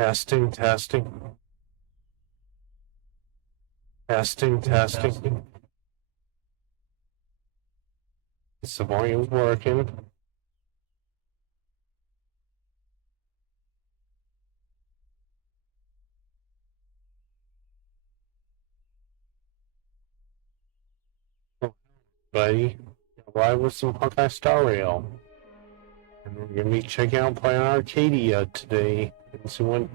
Testing, testing. Testing, testing. Is the volume working? Buddy, why was some Honkai Star Rail? And we're gonna be checking out Planarcadia today and see what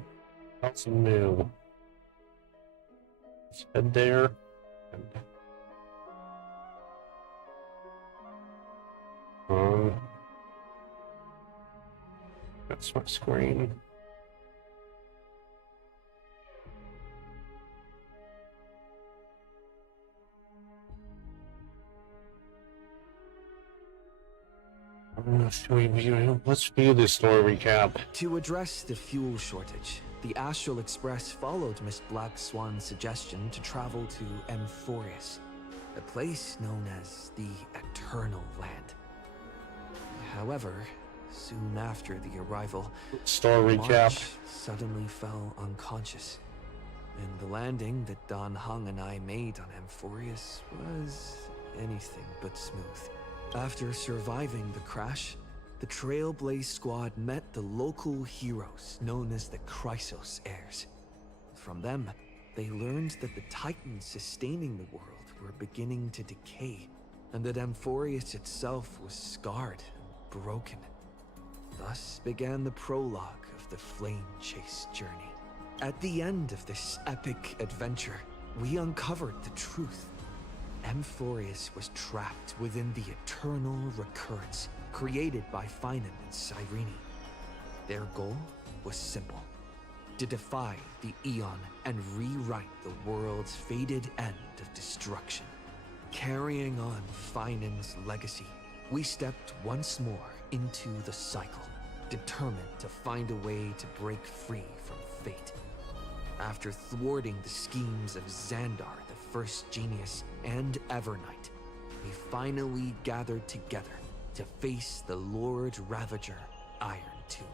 else new. Let's head there. That's my screen. Let's view the story recap. To address the fuel shortage, the Astral Express followed Miss Black Swan's suggestion to travel to Amphorius, a place known as the Eternal Land. However, soon after the arrival, story recap. March suddenly fell unconscious, and the landing that Don Hung and I made on Amphorius was anything but smooth. After surviving the crash, the Trailblaze squad met the local heroes known as the Chrysos heirs. From them, they learned that the titans sustaining the world were beginning to decay, and that Amphorius itself was scarred and broken. Thus began the prologue of the Flame Chase journey. At the end of this epic adventure, we uncovered the truth. Amphorius was trapped within the eternal recurrence created by Finan and Cyrene. Their goal was simple: to defy the Aeon and rewrite the world's fated end of destruction. Carrying on Finan's legacy, we stepped once more into the cycle, determined to find a way to break free from fate. After thwarting the schemes of Xandar, the First Genius, and Evernight, we finally gathered together to face the Lord Ravager, Iron Tomb.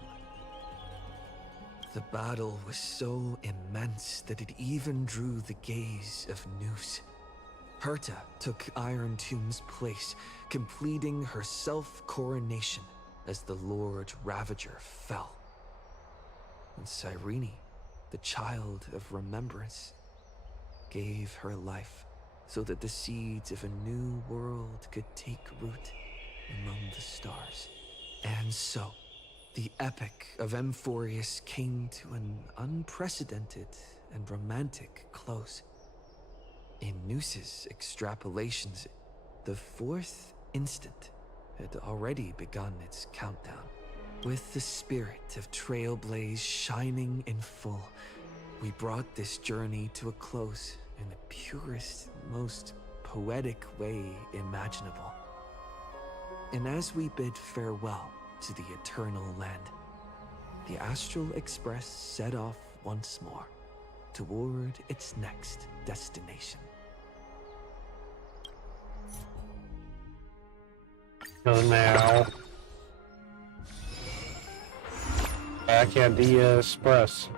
The battle was so immense that it even drew the gaze of Noose. Herta took Iron Tomb's place, completing her self-coronation as the Lord Ravager fell. And Cyrene, the child of remembrance, gave her life so that the seeds of a new world could take root among the stars. And so, the epic of Amphorius came to an unprecedented and romantic close. In Noose's extrapolations, the fourth instant had already begun its countdown. With the spirit of Trailblaze shining in full, we brought this journey to a close in the purest, most poetic way imaginable. And as we bid farewell to the Eternal Land, the Astral Express set off once more toward its next destination. So now, back at the Express.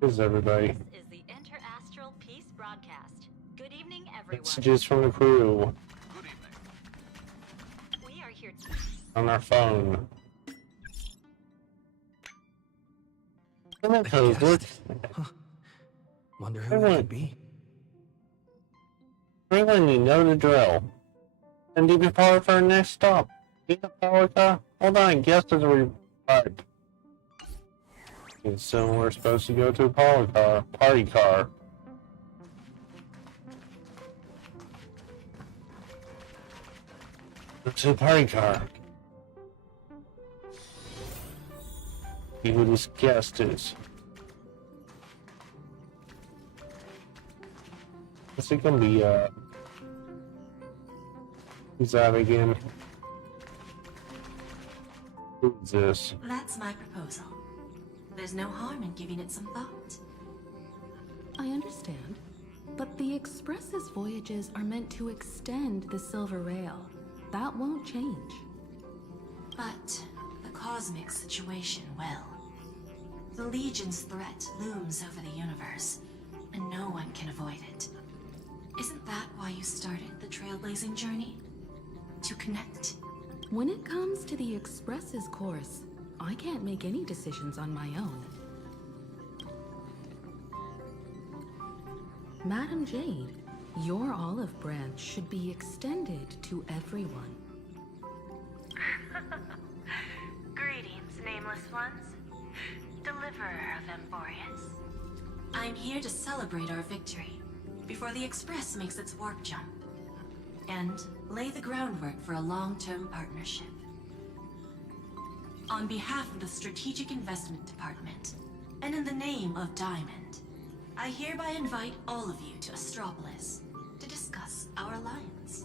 Here's everybody. This is the Interastral Peace broadcast. Good evening, everyone. Messages from the crew. Good evening. We are here On our phone. Look. Huh. Wonder who it could be. Franklin, you know the drill. And even power for our next stop. Get the power car? Hold on, guess as we parked. And so we're supposed to go to a party car. Go to a party car. See who this guest is. What's it gonna be, who's that again? Who's this? That's my proposal. There's no harm in giving it some thought. I understand, but the Express's voyages are meant to extend the Silver Rail. That won't change. But the cosmic situation well. The Legion's threat looms over the universe, and no one can avoid it. Isn't that why you started the trailblazing journey? To connect? When it comes to the Express's course, I can't make any decisions on my own. Madam Jade, your olive branch should be extended to everyone. Greetings, nameless ones. Deliverer of Emphorius. I'm here to celebrate our victory before the Express makes its warp jump, and lay the groundwork for a long-term partnership. On behalf of the Strategic Investment Department, and in the name of Diamond, I hereby invite all of you to Astropolis to discuss our alliance.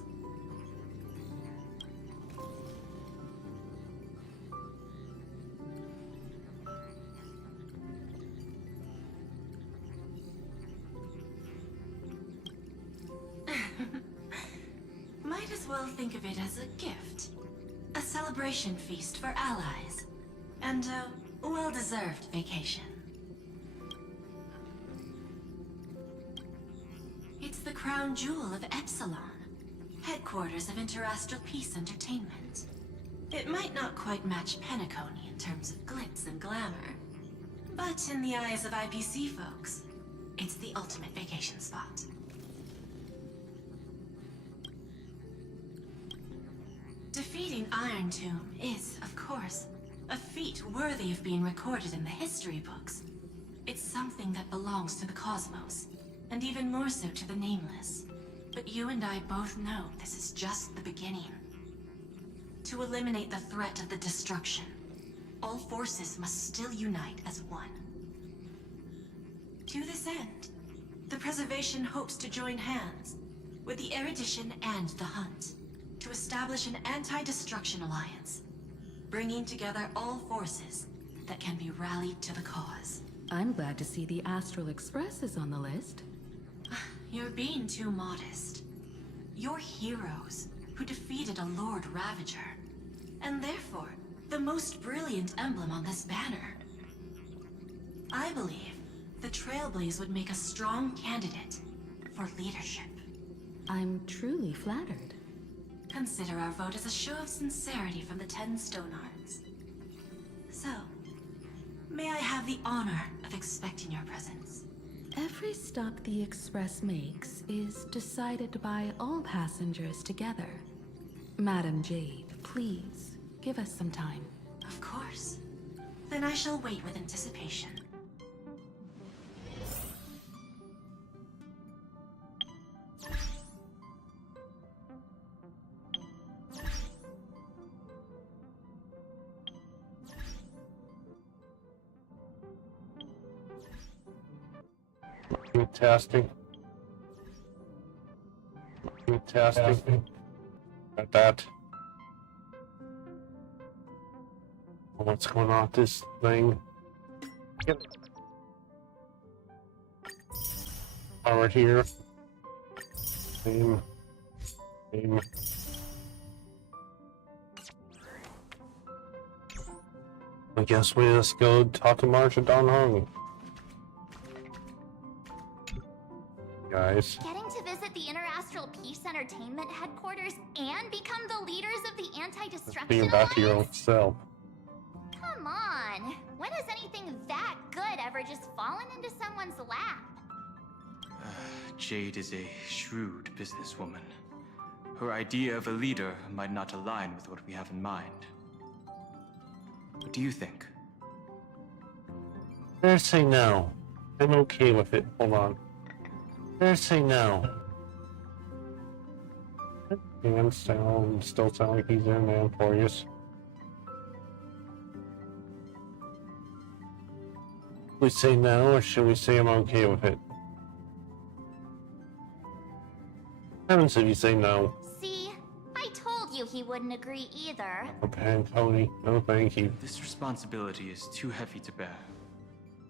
Might as well think of it as a gift. A celebration feast for allies. And a well-deserved vacation. It's the crown jewel of Epsilon, headquarters of Interastral Peace Entertainment. It might not quite match Penacony in terms of glitz and glamour, but in the eyes of IPC folks, it's the ultimate vacation spot. Defeating Iron Tomb is, of course, a feat worthy of being recorded in the history books. It's something that belongs to the cosmos, and even more so to the Nameless. But you and I both know this is just the beginning. To eliminate the threat of the destruction, all forces must still unite as one. To this end, the Preservation hopes to join hands with the Erudition and the Hunt to establish an anti-destruction alliance, bringing together all forces that can be rallied to the cause. I'm glad to see the Astral Express is on the list. You're being too modest. You're heroes who defeated a Lord Ravager, and therefore the most brilliant emblem on this banner. I believe the Trailblaze would make a strong candidate for leadership. I'm truly flattered. Consider our vote as a show of sincerity from the 10 Stonehearts. So, may I have the honor of expecting your presence? Every stop the Express makes is decided by all passengers together. Madam Jade, please, give us some time. Of course. Then I shall wait with anticipation. Testing. Testing. Got that. What's going on with this thing? Yep. Right here. Same. I guess we just go talk to March and Don Hung. Guys. Getting to visit the Interastral Peace Entertainment headquarters and become the leaders of the Anti-Destruction Being back to your own Alliance? self. Come on! When has anything that good ever just fallen into someone's lap? Jade is a shrewd businesswoman. Her idea of a leader might not align with what we have in mind. What do you think? Better say no. I'm okay with it. Hold on. Better say no. And still sound like he's in there for you. Should we say no, or should we say I'm okay with it? What happens if you say no? See? I told you he wouldn't agree either. Okay, Tony. No, thank you. This responsibility is too heavy to bear.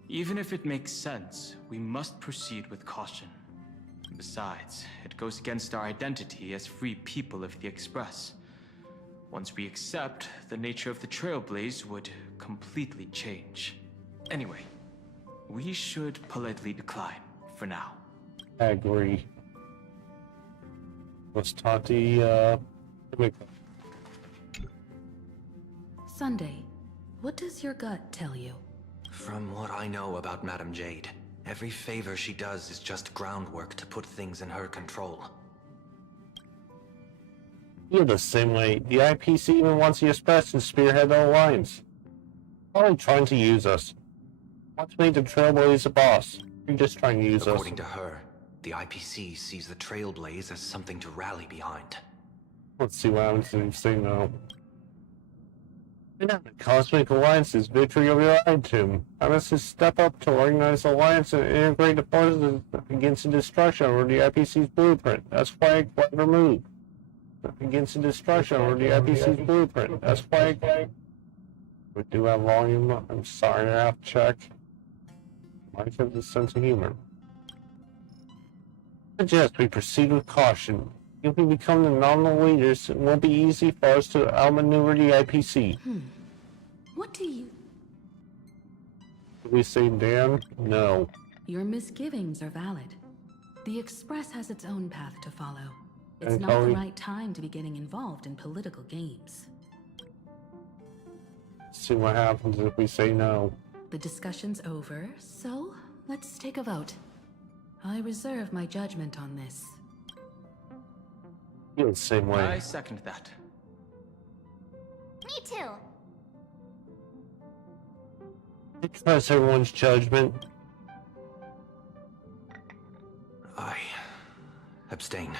Even if it makes sense, we must proceed with caution. Besides, it goes against our identity as free people of the Express. Once we accept, the nature of the Trailblaze would completely change. Anyway, we should politely decline for now. I agree. Let's talk to Himiko. Sunday, what does your gut tell you? From what I know about Madame Jade, every favor she does is just groundwork to put things in her control. You're the same way. The IPC even wants the Express to spearhead the Alliance. Probably trying to use us. Wants to make the Trailblaze a boss. You're just trying to use us. According to her, the IPC sees the Trailblaze as something to rally behind. Let's see what happens if you say no. The Cosmic Alliance's victory over the Iron Tomb. I must just step up to organize the Alliance and integrate the forces against the destruction over the IPC's blueprint. That's why I removed. Against the destruction over the IPC's blueprint. That's why we do have volume. I'm sorry, I have to check. Mike has a sense of humor. I suggest we proceed with caution. If we become the nominal leaders, it won't be easy for us to outmaneuver the IPC. What do you... Do we say damn? No. Your misgivings are valid. The Express has its own path to follow. It's And not the Chloe? right time to be getting involved in political games. See what happens if we say no. The discussion's over, so let's take a vote. I reserve my judgment on this. Feel the same way. I second that. Me too. I trust everyone's judgment. I abstain.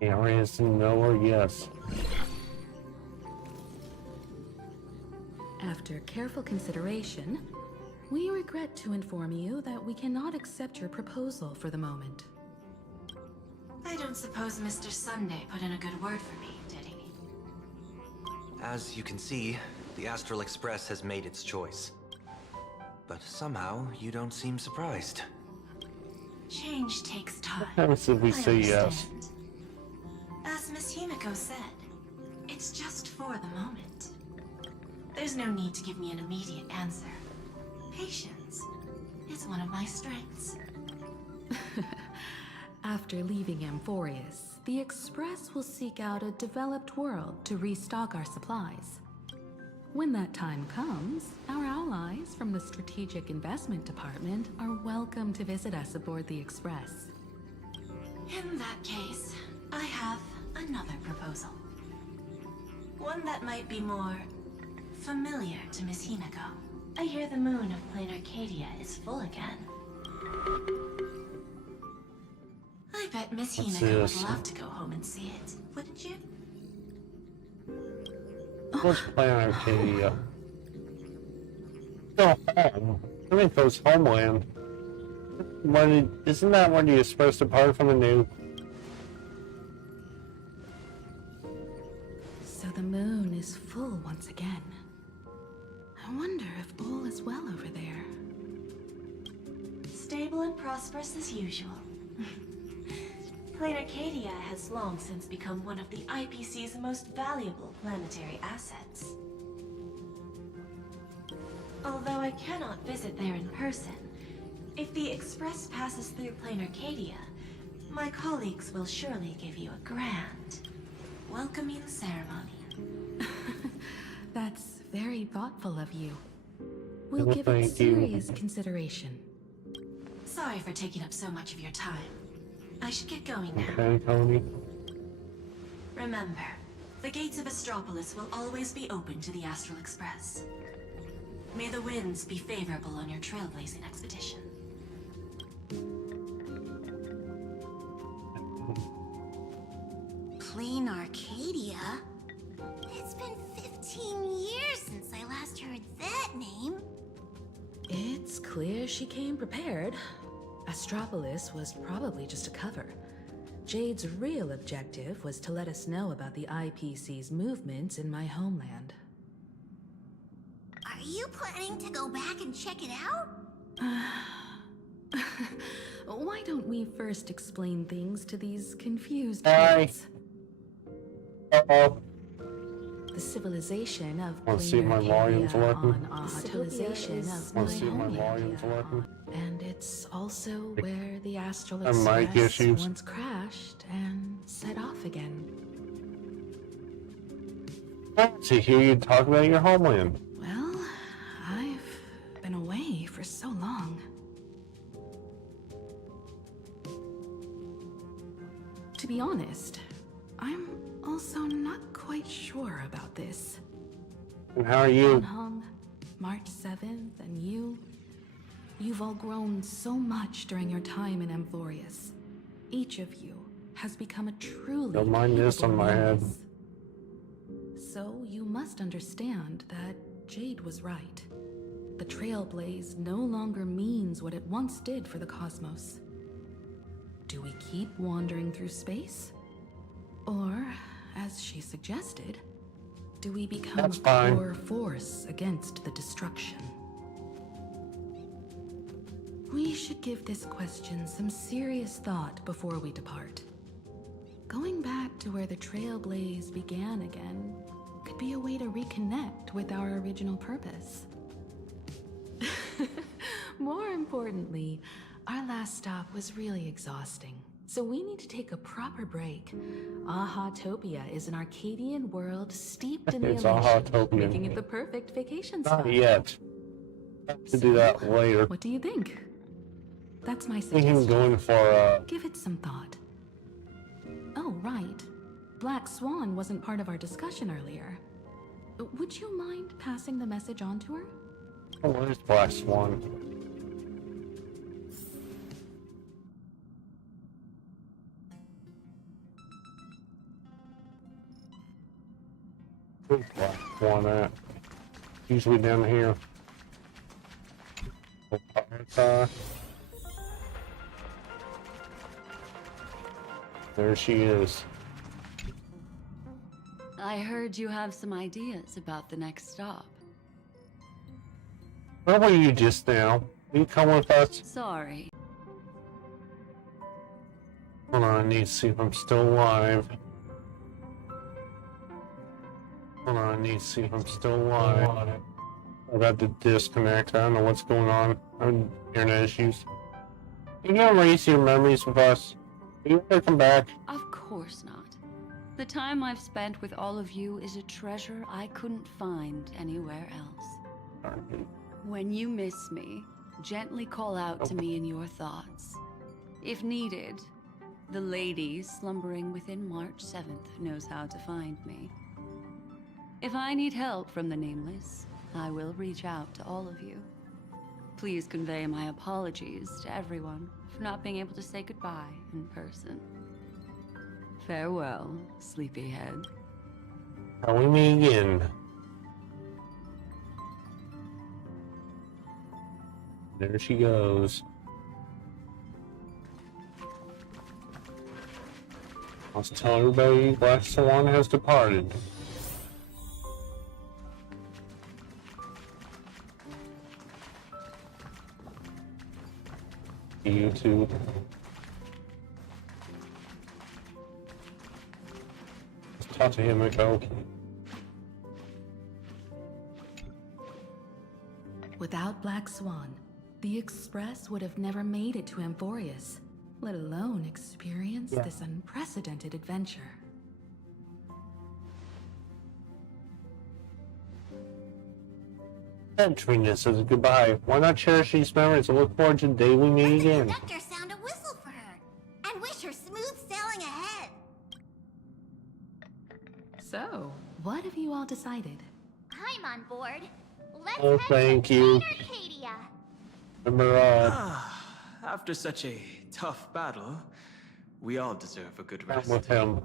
The answer is no or yes. After careful consideration, we regret to inform you that we cannot accept your proposal for the moment. I don't suppose Mr. Sunday put in a good word for me, did he? As you can see, the Astral Express has made its choice. But somehow, you don't seem surprised. Change takes time. What happens if we I say yes? understand. As Miss Himiko said, it's just for the moment. There's no need to give me an immediate answer. Patience is one of my strengths. After leaving Amphorius, the Express will seek out a developed world to restock our supplies. When that time comes, our allies from the Strategic Investment Department are welcome to visit us aboard the Express. In that case, I have another proposal. One that might be more familiar to Miss Himiko. I hear the moon of Planarcadia is full again. I bet Miss What's Himiko would this? love to go home and see it, wouldn't you? Let's play on Arcadia. Go home. Himiko's homeland. Isn't that when you're supposed to depart from the new? So the moon is full once again. I wonder if all is well over there. Stable and prosperous as usual. Planarcadia has long since become one of the IPC's most valuable planetary assets. Although I cannot visit there in person, if the Express passes through Planarcadia, my colleagues will surely give you a grand welcoming ceremony. That's very thoughtful of you. We'll Well, give it thank you. serious consideration. Sorry for taking up so much of your time. I should get going now. Okay, Tony. Remember, the gates of Astropolis will always be open to the Astral Express. May the winds be favorable on your trailblazing expedition. Planarcadia? It's been 15 years since I last heard that name. It's clear she came prepared. Astropolis was probably just a cover. Jade's real objective was to let us know about the IPC's movements in my homeland. Are you planning to go back and check it out? why don't we first explain things to these confused Hi. kids? Uh-oh. The civilization of Wanna see if my volume's Planarcadia working? on civilization of Wanna see if my volume's working? and it's also where the Astral And mic Express issues. once crashed and set off again. To hear you talk about your homeland. Well, I've been away for so long. To be honest, I'm also not quite sure about this. And how are you? Hung, March 7th, and you've all grown so much during your time in Amphorius. Each of you has become a truly Don't mind this on capable my head. menace. So you must understand that Jade was right. The Trailblaze no longer means what it once did for the cosmos. Do we keep wandering through space? Or, as she suggested, do we become That's a fine. core force against the destruction? We should give this question some serious thought before we depart. Going back to where the Trailblaze began again could be a way to reconnect with our original purpose. More importantly, our last stop was really exhausting, so we need to take a proper break. Ahatopia is an Arcadian world steeped in the It's elation, Ahatopian. making it the perfect vacation Not spot. yet. To do that later. What do you think? That's my Thinking suggestion. going for Give it some thought. Oh, right. Black Swan wasn't part of our discussion earlier. Would you mind passing the message on to her? where's Black Swan? Where's Black Swan at? Usually down here. There she is. I heard you have some ideas about the next stop. Where were you just now? Will you come with us? Sorry. Hold on, I need to see if I'm still alive. Hold on, I need to see if I'm still alive. I got to disconnect. I don't know what's going on. I'm internet issues. You can erase your memories with us. Will you ever come back? Of course not. The time I've spent with all of you is a treasure I couldn't find anywhere else. When you miss me, gently call out to me in your thoughts. If needed, the lady slumbering within March 7th knows how to find me. If I need help from the Nameless, I will reach out to all of you. Please convey my apologies to everyone for not being able to say goodbye in person. Farewell, sleepyhead. How we meet again. There she goes. I was telling everybody Black Swan has departed. YouTube. Let's talk to him, okay? Without Black Swan, the Express would have never made it to Amphorius, let alone experience this unprecedented adventure. Trina says goodbye. Why not cherish these memories and look forward to the day we meet again? Let the conductor sound a whistle for her and wish her smooth sailing ahead. So, what have you all decided? I'm on board. Let's Oh, head thank to you. Planarcadia. Remember, After such a tough battle, we all deserve a good I'm rest. with him.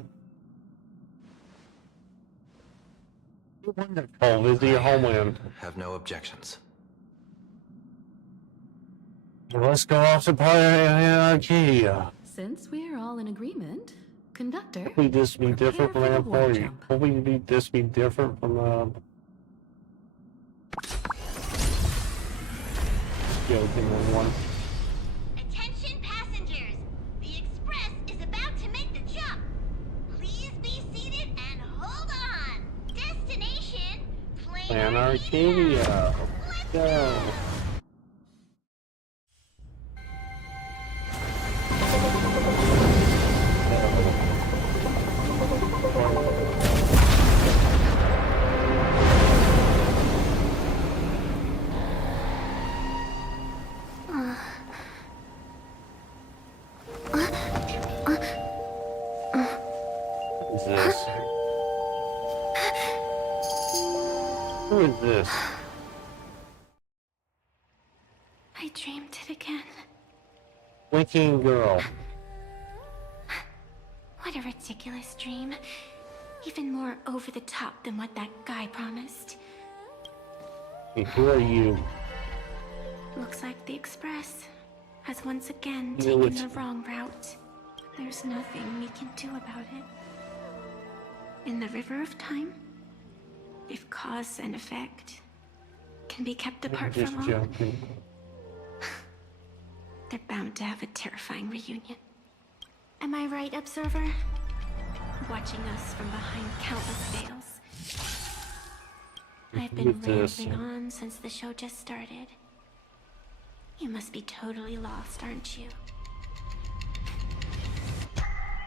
Wonderful. Visit your homeland. Have no objections. Let's go off to Planarcadia. Since we're all in agreement, Conductor, Hopefully this be different from prepare for the warp Amphorius. jump. Hopefully this be different from Joking one. Attention passengers. Planarcadia. Go. What is this? Who is this? I dreamed it again. Winking girl. What a ridiculous dream. Even more over the top than what that guy promised. Hey, who are you? Looks like the Express has once again You taken would- the wrong route. There's nothing we can do about it. In the river of time, if cause and effect can be kept I'm apart just for long, joking. they're bound to have a terrifying reunion. Am I right, Observer? Watching us from behind countless veils. I've been Who's this? rambling on since the show just started. You must be totally lost, aren't you?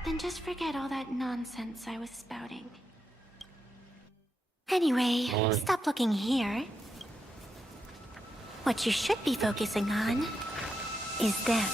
Then just forget all that nonsense I was spouting. Anyway, Alright. stop looking here. What you should be focusing on is them.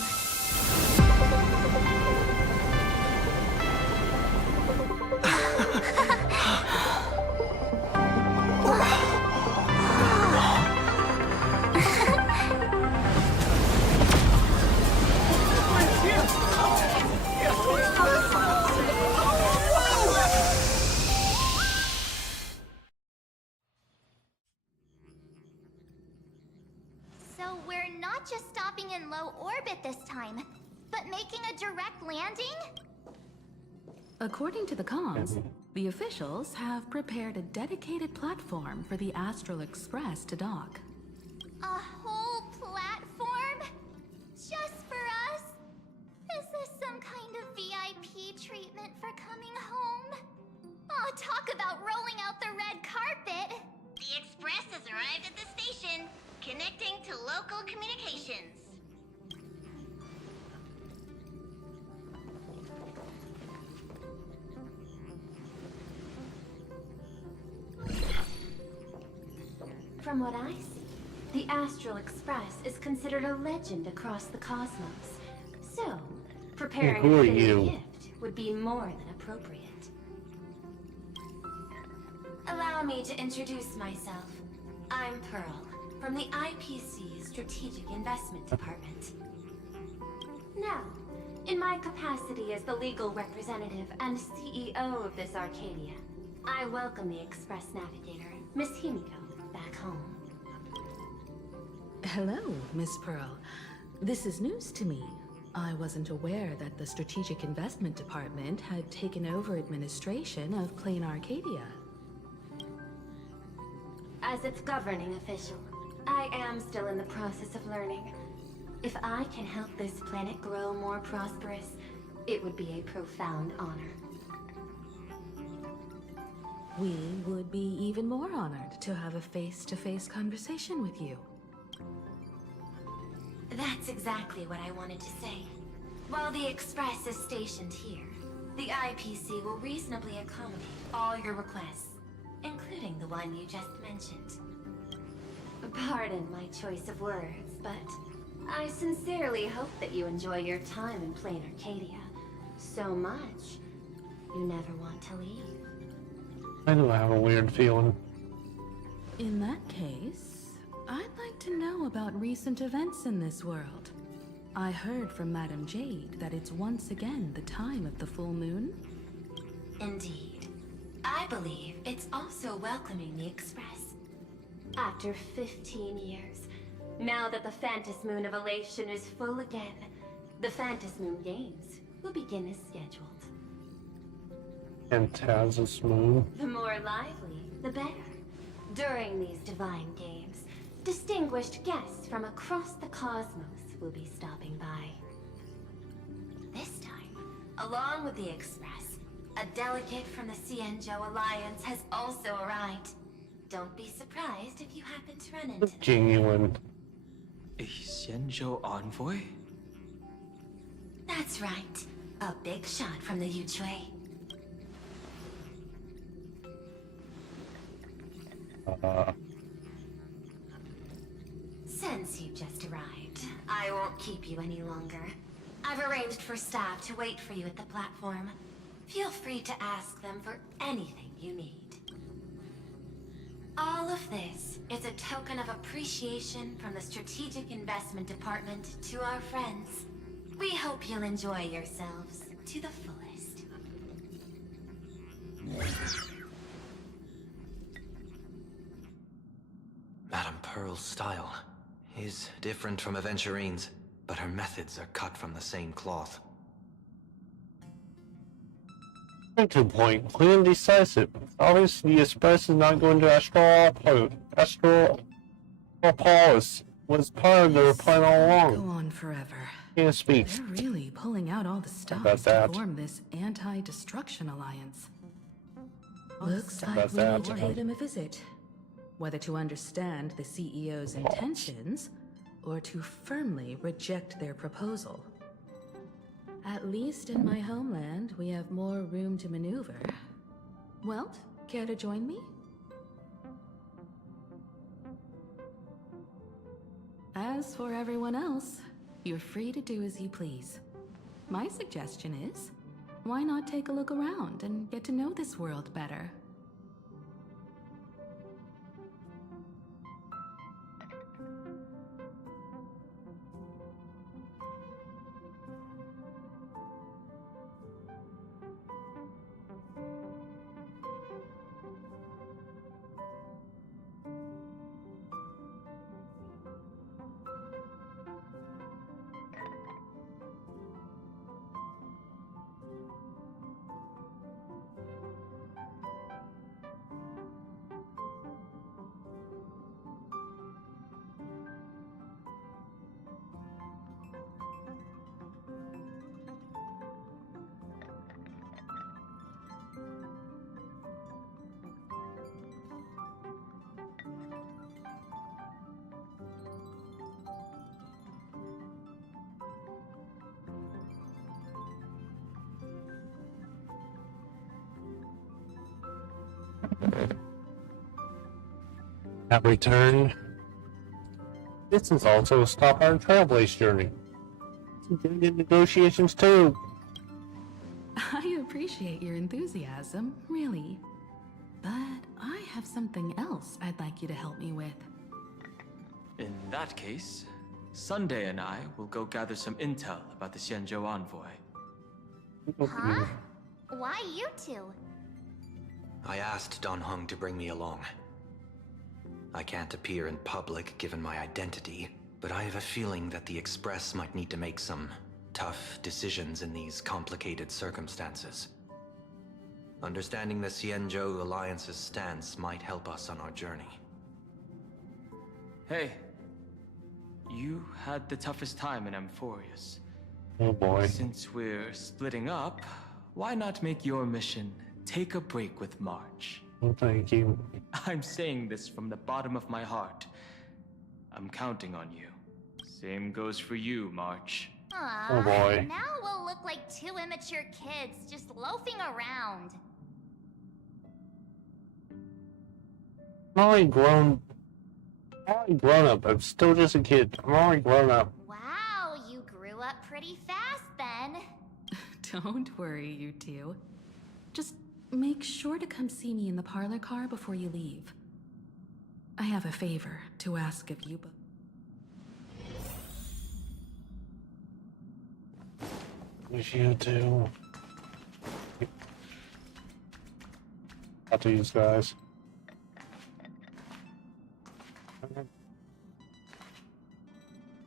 So we're not just stopping in low orbit this time, but making a direct landing? According to the comms, the officials have prepared a dedicated platform for the Astral Express to dock. A whole platform? Just for us? Is this some kind of VIP treatment for coming home? Oh, talk about rolling out the red carpet! The Express has arrived at the station, connecting to local communications. From what I see, the Astral Express is considered a legend across the cosmos. So, preparing Who a are fitting you? gift would be more than appropriate. Allow me to introduce myself. I'm Pearl, from the IPC Strategic Investment Department. Now, in my capacity as the legal representative and CEO of this Arcadia, I welcome the Express Navigator, Miss Himiko, back home. Hello, Miss Pearl. This is news to me. I wasn't aware that the Strategic Investment Department had taken over administration of Planarcadia. As its governing official, I am still in the process of learning. If I can help this planet grow more prosperous, it would be a profound honor. We would be even more honored to have a face-to-face conversation with you. That's exactly what I wanted to say. While the Express is stationed here, the IPC will reasonably accommodate all your requests, including the one you just mentioned. Pardon my choice of words, but I sincerely hope that you enjoy your time in Planarcadia so much you never want to leave. I do have a weird feeling. In that case, I'd like to know about recent events in this world. I heard from Madame Jade that it's once again the time of the full moon. Indeed. I believe it's also welcoming the Express. After 15 years, now that the Phantas Moon of Elation is full again, the Phantas Moon Games will begin as scheduled. Phantasmus Moon. The more lively, the better. During these divine games, distinguished guests from across the cosmos will be stopping by. This time, along with the Express, a delegate from the Cienjo Alliance has also arrived. don't be surprised if you happen to run into them. Genuine. A Xianzhou envoy? That's right. A big shot from the Yuchui. Since you just arrived, I won't keep you any longer. I've arranged for staff to wait for you at the platform. Feel free to ask them for anything you need. All of this is a token of appreciation from the Strategic Investment Department to our friends. We hope you'll enjoy yourselves to the fullest. Madame Pearl's style is different from Aventurine's, but her methods are cut from the same cloth. To point, clear and decisive. Obviously, the Express is not going to Astropolis. Was part of their plan all along. Go on forever. Can't speak. They're really pulling out all the stops About to that. form this anti-destruction alliance. Looks About like we need to that. pay them a visit. Whether to understand the CEO's intentions, or to firmly reject their proposal. At least in my homeland, we have more room to maneuver. Welt, care to join me? As for everyone else, you're free to do as you please. My suggestion is, why not take a look around and get to know this world better? At return, this is also a stop on Trailblaze journey. Continued negotiations too. I appreciate your enthusiasm, really. But I have something else I'd like you to help me with. In that case, Sunday and I will go gather some intel about the Xianzhou envoy. Huh? Why you two? I asked Dan Heng to bring me along. I can't appear in public given my identity, but I have a feeling that the Express might need to make some tough decisions in these complicated circumstances. Understanding the Xianzhou Alliance's stance might help us on our journey. Hey, you had the toughest time in Amphorius. Oh boy. Since we're splitting up, why not make your mission take a break with March? Oh, thank you. I'm saying this from the bottom of my heart. I'm counting on you. Same goes for you, March. Aw, Oh, boy. Now we'll look like two immature kids just loafing around. I'm already grown up. I'm still just a kid. I'm already grown up. Wow, you grew up pretty fast then. Don't worry, you two. Just make sure to come see me in the parlor car before you leave. I have a favor to ask of you, but... Wish you too. Out to these guys.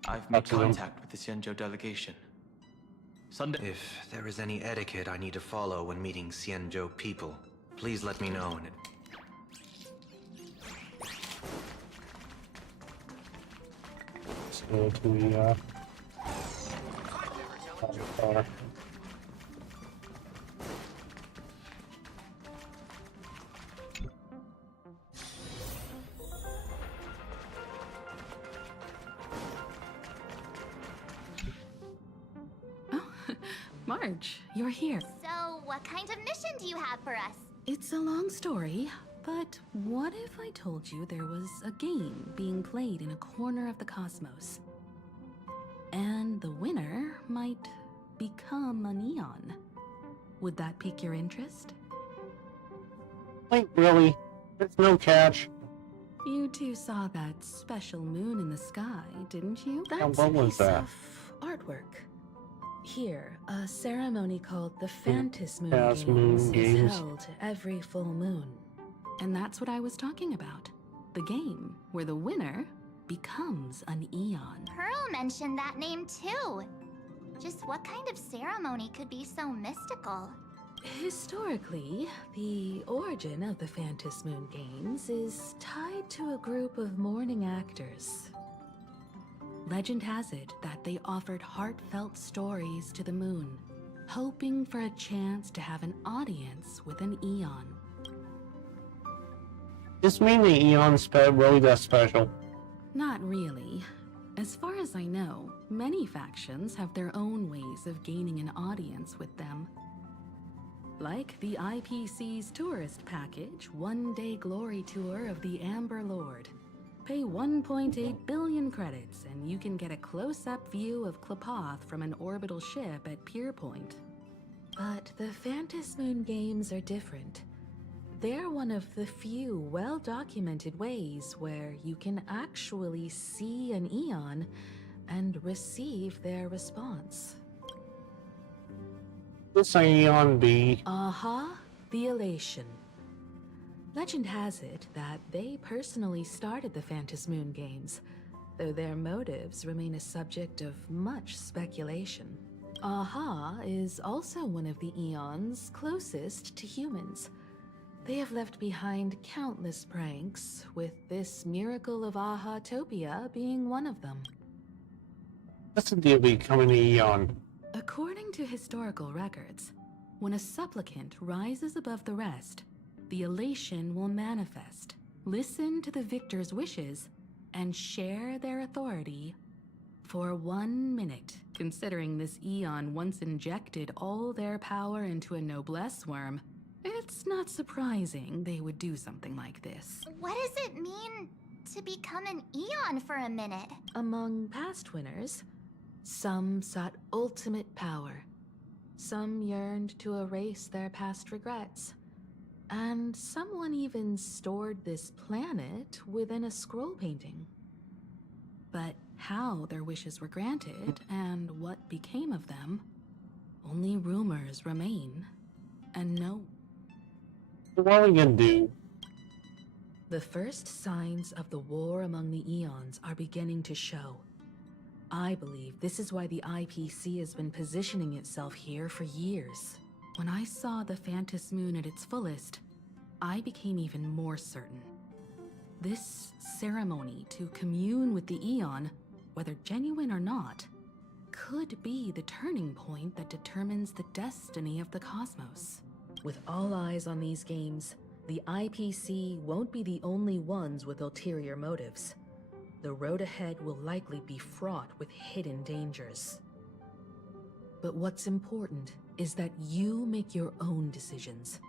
I've Up made to them. contact with the Xianzhou delegation. Sunday. If there is any etiquette I need to follow when meeting Xianzhou people, please let me know. Let's go to the car. March, you're here. So, what kind of mission do you have for us? It's a long story, but what if I told you there was a game being played in a corner of the cosmos? And the winner might become an Eon. Would that pique your interest? Wait, really? There's no catch. You two saw that special moon in the sky, didn't you? How That's what a was piece that? of artwork. Here, a ceremony called the Phantas Moon Phantas Games Moon is Games. held every full moon. And that's what I was talking about. The game where the winner becomes an Eon. Pearl mentioned that name too. Just what kind of ceremony could be so mystical? Historically, the origin of the Phantas Moon Games is tied to a group of mourning actors. Legend has it that they offered heartfelt stories to the moon, hoping for a chance to have an audience with an Eon. Does mean the Eon's really that special? Not really. As far as I know, many factions have their own ways of gaining an audience with them. Like the IPC's tourist package, one-day glory tour of the Amber Lord. Pay 1.8 billion credits and you can get a close-up view of Klapoth from an orbital ship at Pier Point. But the Phantas Moon Games are different. They're one of the few well-documented ways where you can actually see an Eon and receive their response. This Eon be? The Elation. Legend has it that they personally started the Phantas Moon Games, though their motives remain a subject of much speculation. Aha is also one of the Eons closest to humans. They have left behind countless pranks, with this miracle of Aha-topia being one of them. What's the deal becoming an Eon? According to historical records, when a supplicant rises above the rest, the elation will manifest, listen to the victor's wishes, and share their authority for 1 minute. Considering this Eon once injected all their power into a noblesse worm, it's not surprising they would do something like this. What does it mean to become an Eon for a minute? Among past winners, some sought ultimate power. Some yearned to erase their past regrets. And someone even stored this planet within a scroll painting. But how their wishes were granted and what became of them, only rumors remain. And no. What are we gonna do? The first signs of the war among the Eons are beginning to show. I believe this is why the IPC has been positioning itself here for years. When I saw the Phantas Moon at its fullest, I became even more certain. This ceremony to commune with the Eon, whether genuine or not, could be the turning point that determines the destiny of the cosmos. With all eyes on these games, the IPC won't be the only ones with ulterior motives. The road ahead will likely be fraught with hidden dangers. But what's important is that you make your own decisions,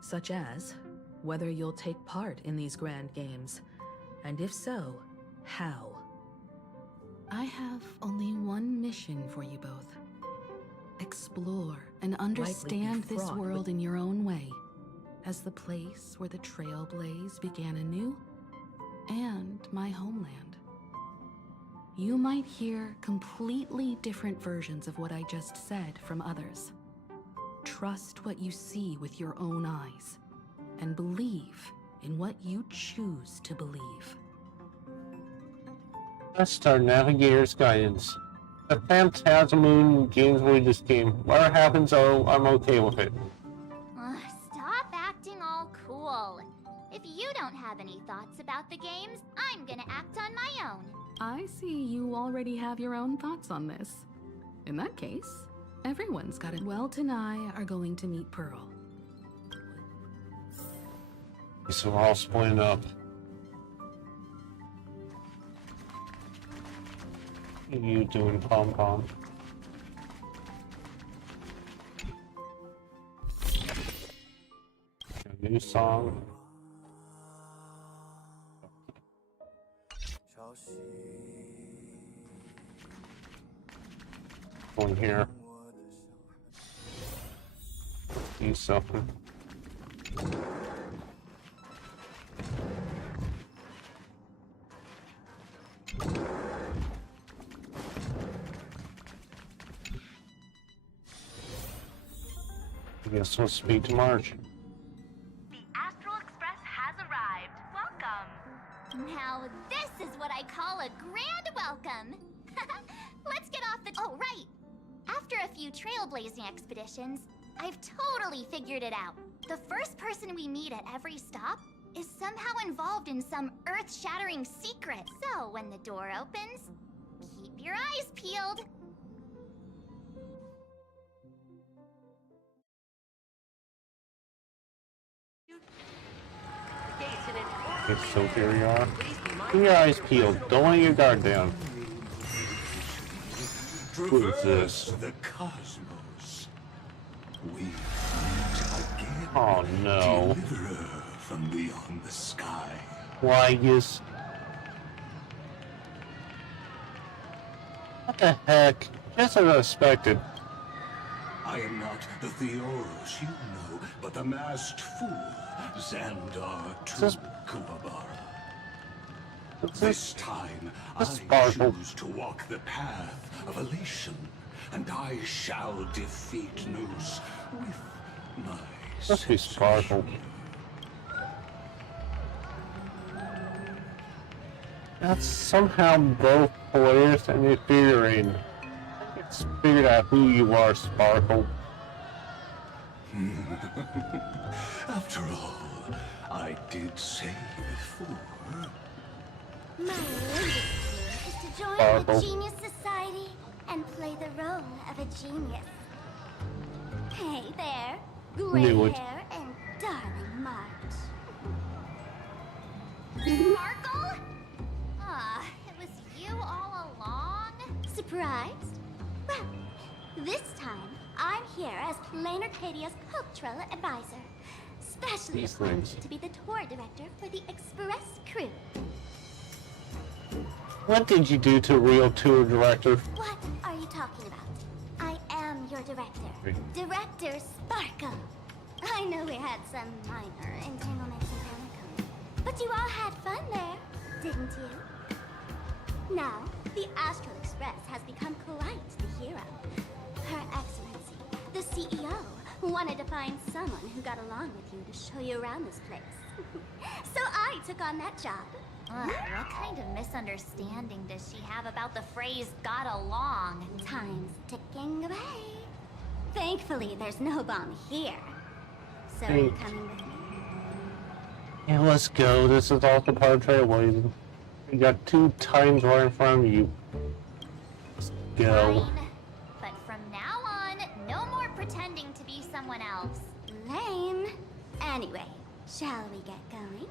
such as whether you'll take part in these grand games, and if so, how. I have only one mission for you both. Explore and understand this world in your own way, as the place where the Trailblaze began anew, and my homeland. You might hear completely different versions of what I just said from others. Trust what you see with your own eyes, and believe in what you choose to believe. Let's start Navigator's Guidance. The Phantasm Moon Games we just came. Whatever happens, I'm okay with it. Stop acting all cool. If you don't have any thoughts about the games, I'm gonna act on my own. I see you already have your own thoughts on this. In that case, everyone's got it. Welt and I are going to meet Pearl. So we're all splitting up. What are you doing, Pom Pom? New song. One here. Do something. I guess we'll speak to Marge. The Astral Express has arrived. Welcome. Now this is what I call a grand welcome. Let's get off the... Oh, right. After a few trailblazing expeditions, I've totally figured it out. The first person we meet at every stop is somehow involved in some earth-shattering secret. So when the door opens, keep your eyes peeled. Okay, so here we are. Keep your eyes peeled. Don't let your guard down. Who is this? The cosmos. We meet again. Oh no. Deliverer from beyond the sky. Why, yes. What the heck? Just as expected. I am not the Theoros you know, but the masked fool, Xandar Kuwabara. This time, I choose to walk the path of elation, and I shall defeat Noose with my Must be Sparkle. That's somehow both hilarious and infuriating. It's figured out who you are, Sparkle. After all, I did say before. My latest is to join Sparkle. the Genius Society and play the role of a genius. Hey there, gray Knew it. hair and darling March. Sparkle? Ah, it was you all along? Surprised? Well, this time I'm here as Planarcadia's cultural advisor, specially These appointed things. to be the tour director for the Express crew. What did you do to real tour director? What are you talking about? I am your director. Director Sparkle. I know we had some minor entanglements in Planarcadia, but you all had fun there, didn't you? Now, the Astral Express has become quite the hero. Her Excellency, the CEO, wanted to find someone who got along with you to show you around this place. So I took on that job. What kind of misunderstanding does she have about the phrase got along? Time's ticking away. Thankfully, there's no bomb here. So are Hey. you coming with me? Yeah, let's go. This is also part of trailblazing. You got 2 times right in front of you. Let's go. Fine. But from now on, no more pretending to be someone else. Lame. Anyway, shall we get going?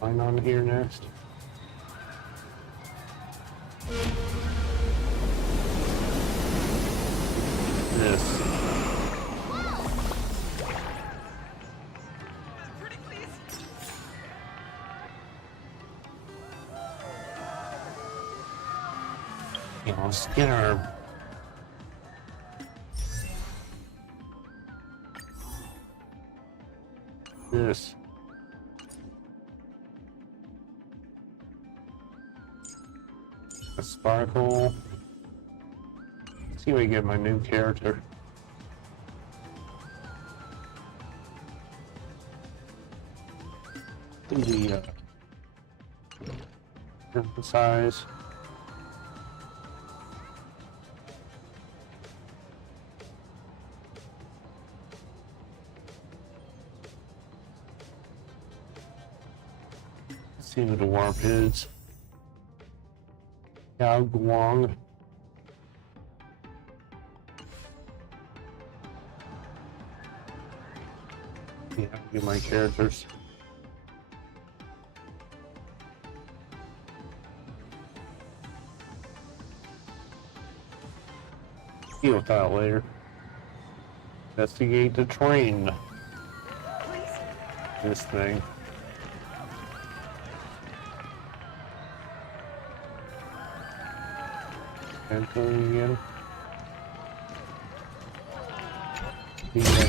Find on here next. This. Pretty please. Yeah, let's get our... This. A sparkle. Let's see if we get my new character. Do the emphasize. Let's see who the warp is. Yao Guang. Yeah, I'll get my characters. Deal with that later. Investigate the train. This thing. And going again. Yeah.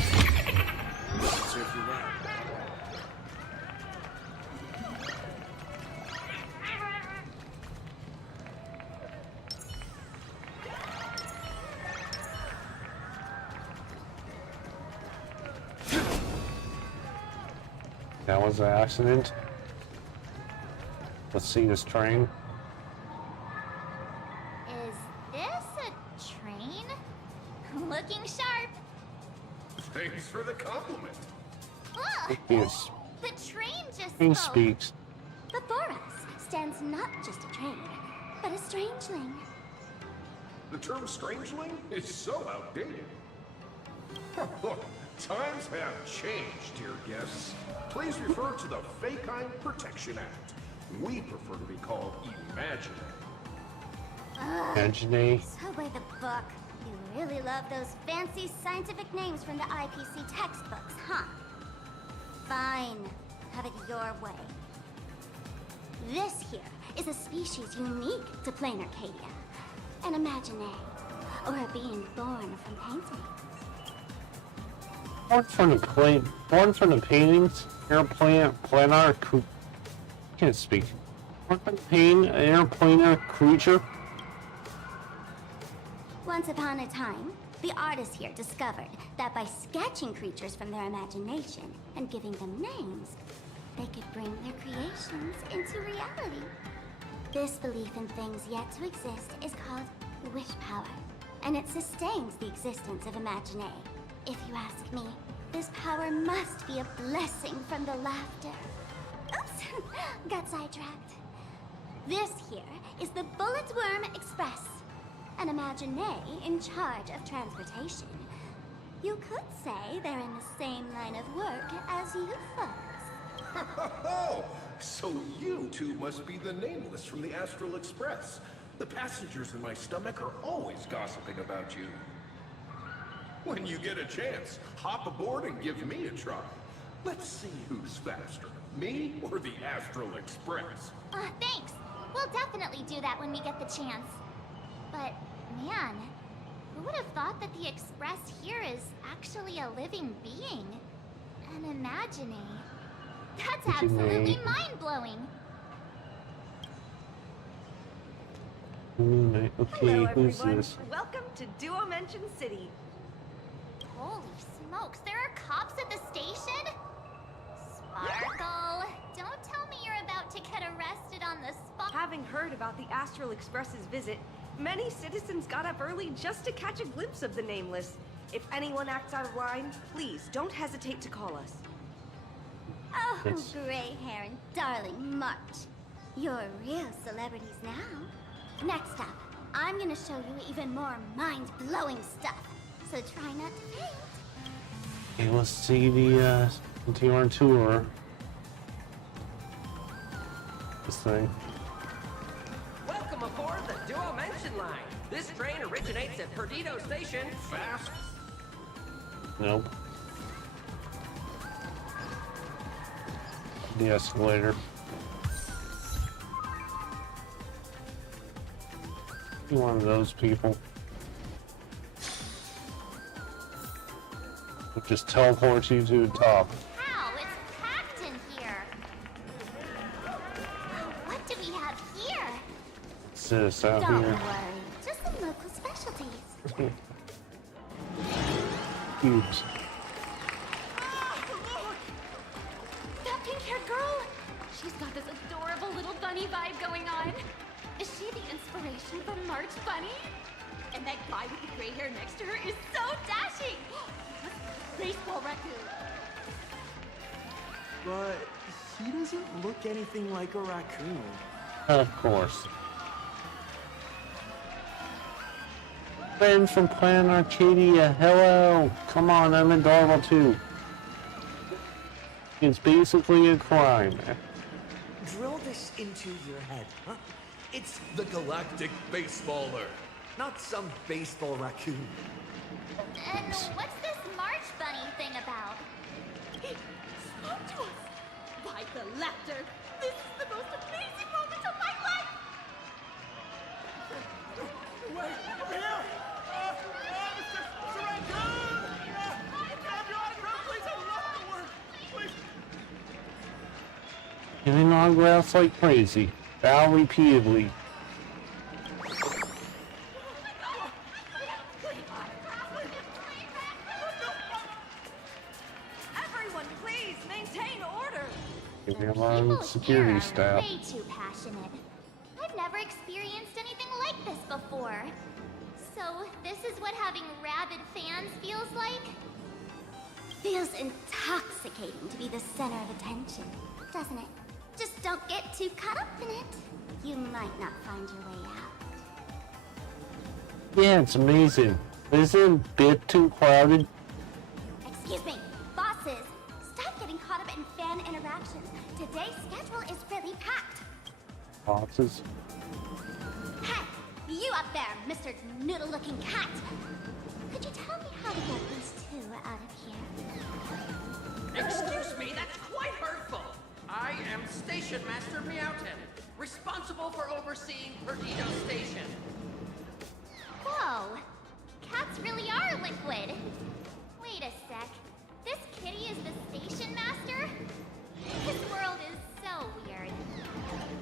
That was an accident. Let's see this train. Is this a train? Looking sharp. Thanks for the compliment. Ugh, Yes, the train just train spoke. speaks. Before us stands not just a train, but a strangeling. The term strangeling is so outdated. Look, times have changed, dear guests. Please refer to the Fekine Protection Act. We prefer to be called Imaginary. Imaginary. So by the book, you really love those fancy scientific names from the IPC textbooks, huh? Fine. Have it your way. This here is a species unique to Planarcadia. An Imaginary, or a being born from painting. Born from the paintings, planar can't speak. Born from the pain, an interplanar creature. Once upon a time, the artists here discovered that by sketching creatures from their imagination and giving them names, they could bring their creations into reality. This belief in things yet to exist is called wish power, and it sustains the existence of Imaginary. If you ask me, this power must be a blessing from the laughter. Oops, got sidetracked. This here is the Bullet Worm Express, an Imaginary in charge of transportation. You could say they're in the same line of work as you folks. Oh, so you two must be the Nameless from the Astral Express. The passengers in my stomach are always gossiping about you. When you get a chance, hop aboard and give me a try. Let's see who's faster, me or the Astral Express. Thanks. We'll definitely do that when we get the chance. But, man, who would have thought that the Express here is actually a living being? An Imaginary. That's absolutely mind-blowing. Okay, Hello, who's everyone. this? Welcome to Duo Mention City. Holy smokes, there are cops at the station? Sparkle, don't tell me you're about to get arrested on the spot. Having heard about the Astral Express's visit, many citizens got up early just to catch a glimpse of the Nameless. If anyone acts out of line, please don't hesitate to call us. Oh, Yes. gray hair and darling March. You're real celebrities now. Next up, I'm gonna show you even more mind-blowing stuff. So try not to faint. Okay, let's see the continue our tour. This thing. Welcome aboard the Duo Mention line. This train originates at Perdido Station. Fast? Nope. The escalator. You one of those people. Who just teleports you to the top. Wow, it's packed in here. What do we have here? What's this out Don't here? worry, just some local specialties. Cubes. That pink-haired girl! She's got this adorable little bunny vibe going on. Is she the inspiration for March Bunny? And that guy with the gray hair next to her is so dashing! Baseball raccoon! But he doesn't look anything like a raccoon. Of course. Friends from Planarcadia, hello! Come on, I'm adorable too. It's basically a crime. Drill this into your head, huh? It's the Galactic Baseballer, not some baseball raccoon. And what's this March Bunny thing about? Talk to us! Why, the laughter! This is the most amazing moment of my life! Wait, over here! Mr. Raccoon! Can I have your autograph, please? I would love to work. Please. Giving autographs like crazy. Bow repeatedly. Everyone, please maintain order. Giving them on security staff. Way too passionate. I've never experienced anything like this before. So, this is what having rabid fans feels like? Feels intoxicating to be the center of attention, doesn't it? Just don't get too caught up in it. You might not find your way out. Yeah, it's amazing. Isn't it a bit too crowded? Excuse me, bosses. Stop getting caught up in fan interactions. Today's schedule is really packed. Boxes. Hey, you up there, Mr. Noodle-looking cat. Could you tell me how to get these two out of here? Excuse me, that's quite hurtful. I am Station Master Meowton, responsible for overseeing Perdido Station. Whoa, cats really are liquid. Wait a sec. This kitty is the station master? This world is so weird.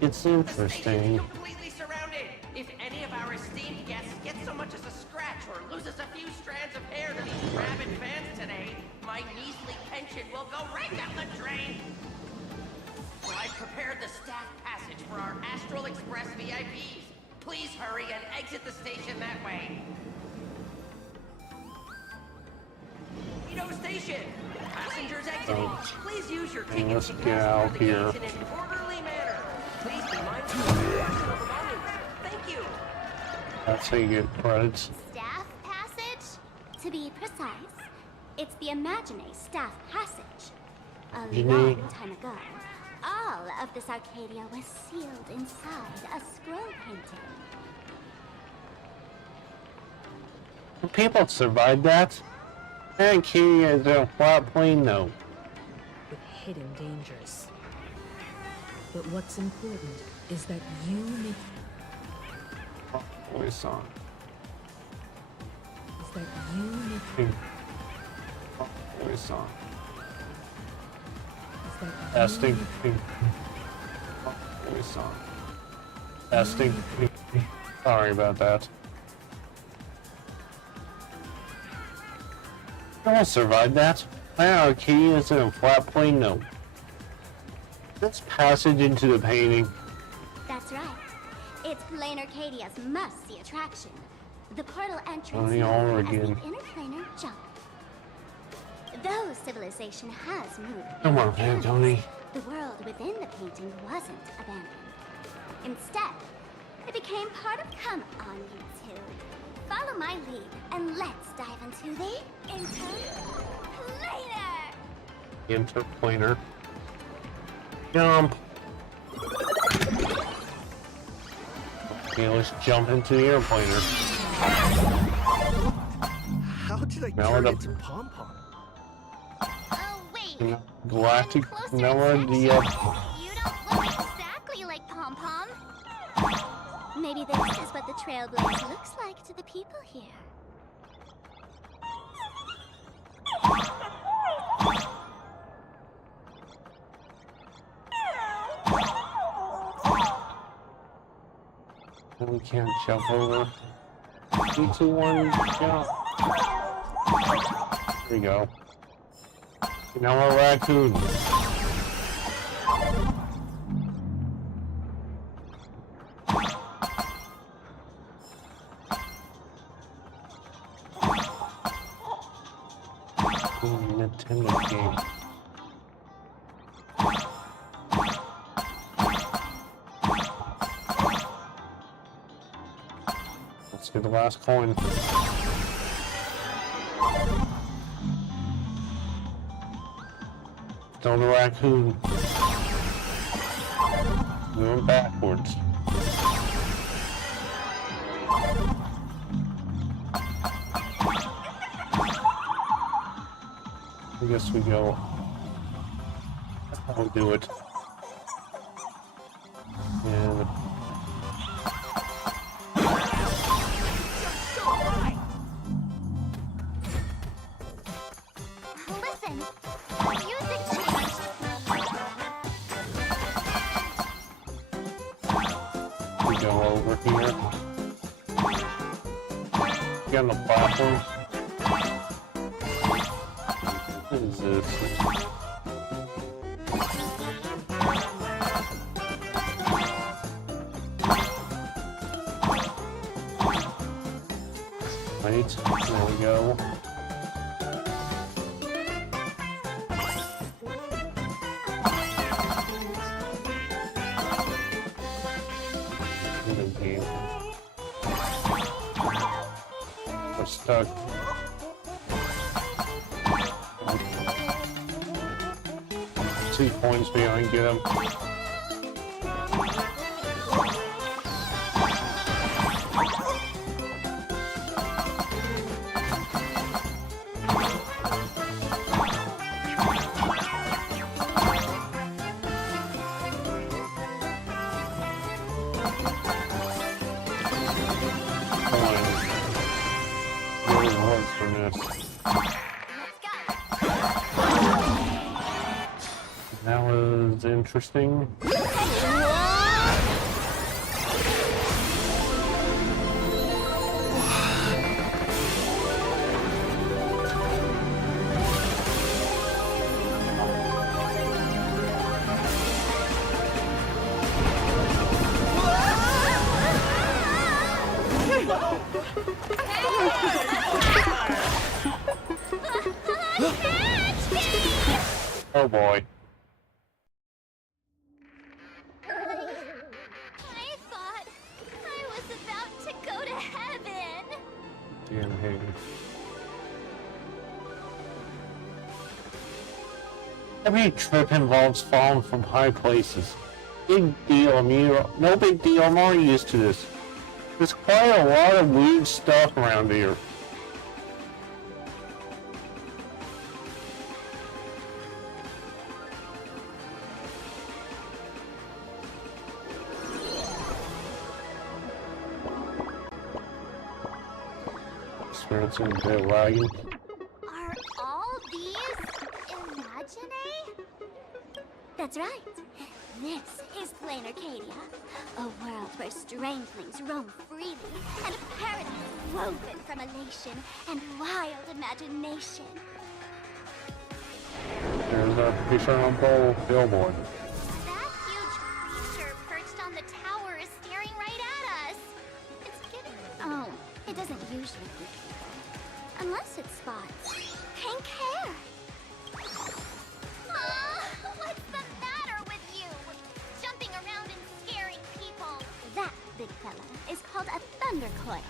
It's The interesting. station's completely surrounded. If any of our esteemed guests get so much as a scratch or loses a few strands of hair to these rabid fans today, my measly pension will go right down the drain. So I've prepared the staff passage for our Astral Express VIPs. Please hurry and exit the station that way. Perdido Station! Passengers exiting, please use your tickets to Let's get pass out through the here. gates in an orderly manner. Please be mindful of your personal belongings. Thank you. That's how you get credits. Staff passage? To be precise, it's the Imagine Staff Passage. A long time ago, all of this Arcadia was sealed inside a scroll painting. People survived that. And Kitty is a flat plane though. With hidden dangers. But what's important is that you make Voice song. is that you make Voice song. is that Testing. Voice song. Testing. Sorry about that. I won't survive that. Wow, Kitty is in a flat plane though. This passage into the painting. That's right. It's Planarcadia's must-see attraction. The portal entrance Only all known as again. the interplanar jump. Though civilization has moved, Come on, man, Tony. the world within the painting wasn't abandoned. Instead, it became part of Come On, you two. Follow my lead, and let's dive into the interplanar. Interplanar. Jump. Okay, let's jump into the airplaner. How did I Now turn the- into Pom Pom? Oh, wait. Galactic Closer melody. You don't look exactly like Pom Pom. Maybe this is what the Trailblaze looks like to the people here. We can't jump over. 3, 2, 1, jump. There we go. Now we're a raccoon. Nintendo game. Let's get the last coin. Still the raccoon. Going backwards. I guess we go I'll do it. And Listen, music changed. we go over here. Get on the platform. What is this? Right, there we go. We're stuck. 2 points behind, get him. That was interesting. Oh boy. I thought I was about to go to heaven. Damn hey. Every trip involves falling from high places. Big deal, I mean, no big deal, I'm already used to this. There's quite a lot of weird stuff around here. Experiencing a bit of lagging. Are all these imagine? That's right. This is Planarcadia, a world where strangelings roam freely, and a paradise woven from elation and wild imagination. There's a picture on the billboard. That huge creature perched on the tower is staring right at us. It's giving... Oh, it doesn't usually do that. Unless it spots pink hair. What's the matter with you? Jumping around and scaring people. That big fella is called a thunder coil.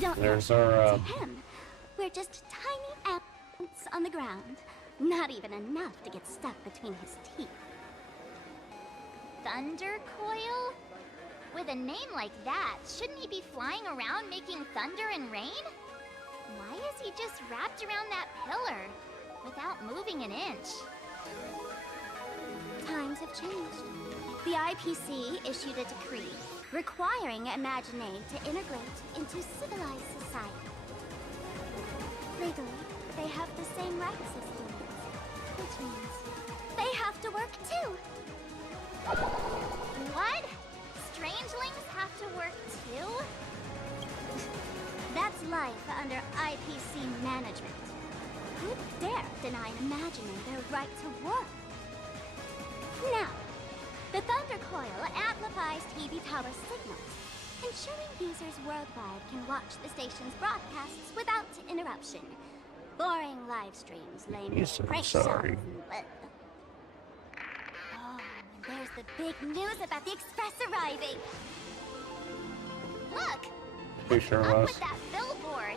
Don't There's listen our, to him. We're just tiny ants on the ground. Not even enough to get stuck between his teeth. Thunder coil? With a name like that, shouldn't he be flying around making thunder and rain? Why is he just wrapped around that pillar without moving an inch? Times have changed. The IPC issued a decree requiring Imaginate to integrate into civilized society. Legally, they have the same rights as humans, which means they have to work too. What? Strangelings have to work too? That's life under IPC management. Who dare deny an Imagining their right to work? Now, the Thunder Coil amplifies TV tower signals, ensuring users worldwide can watch the station's broadcasts without interruption. Boring live streams, lame prank shows, and bleh. Oh, and there's the big news about the Express arriving. Look! Picture Up of with us. that billboard.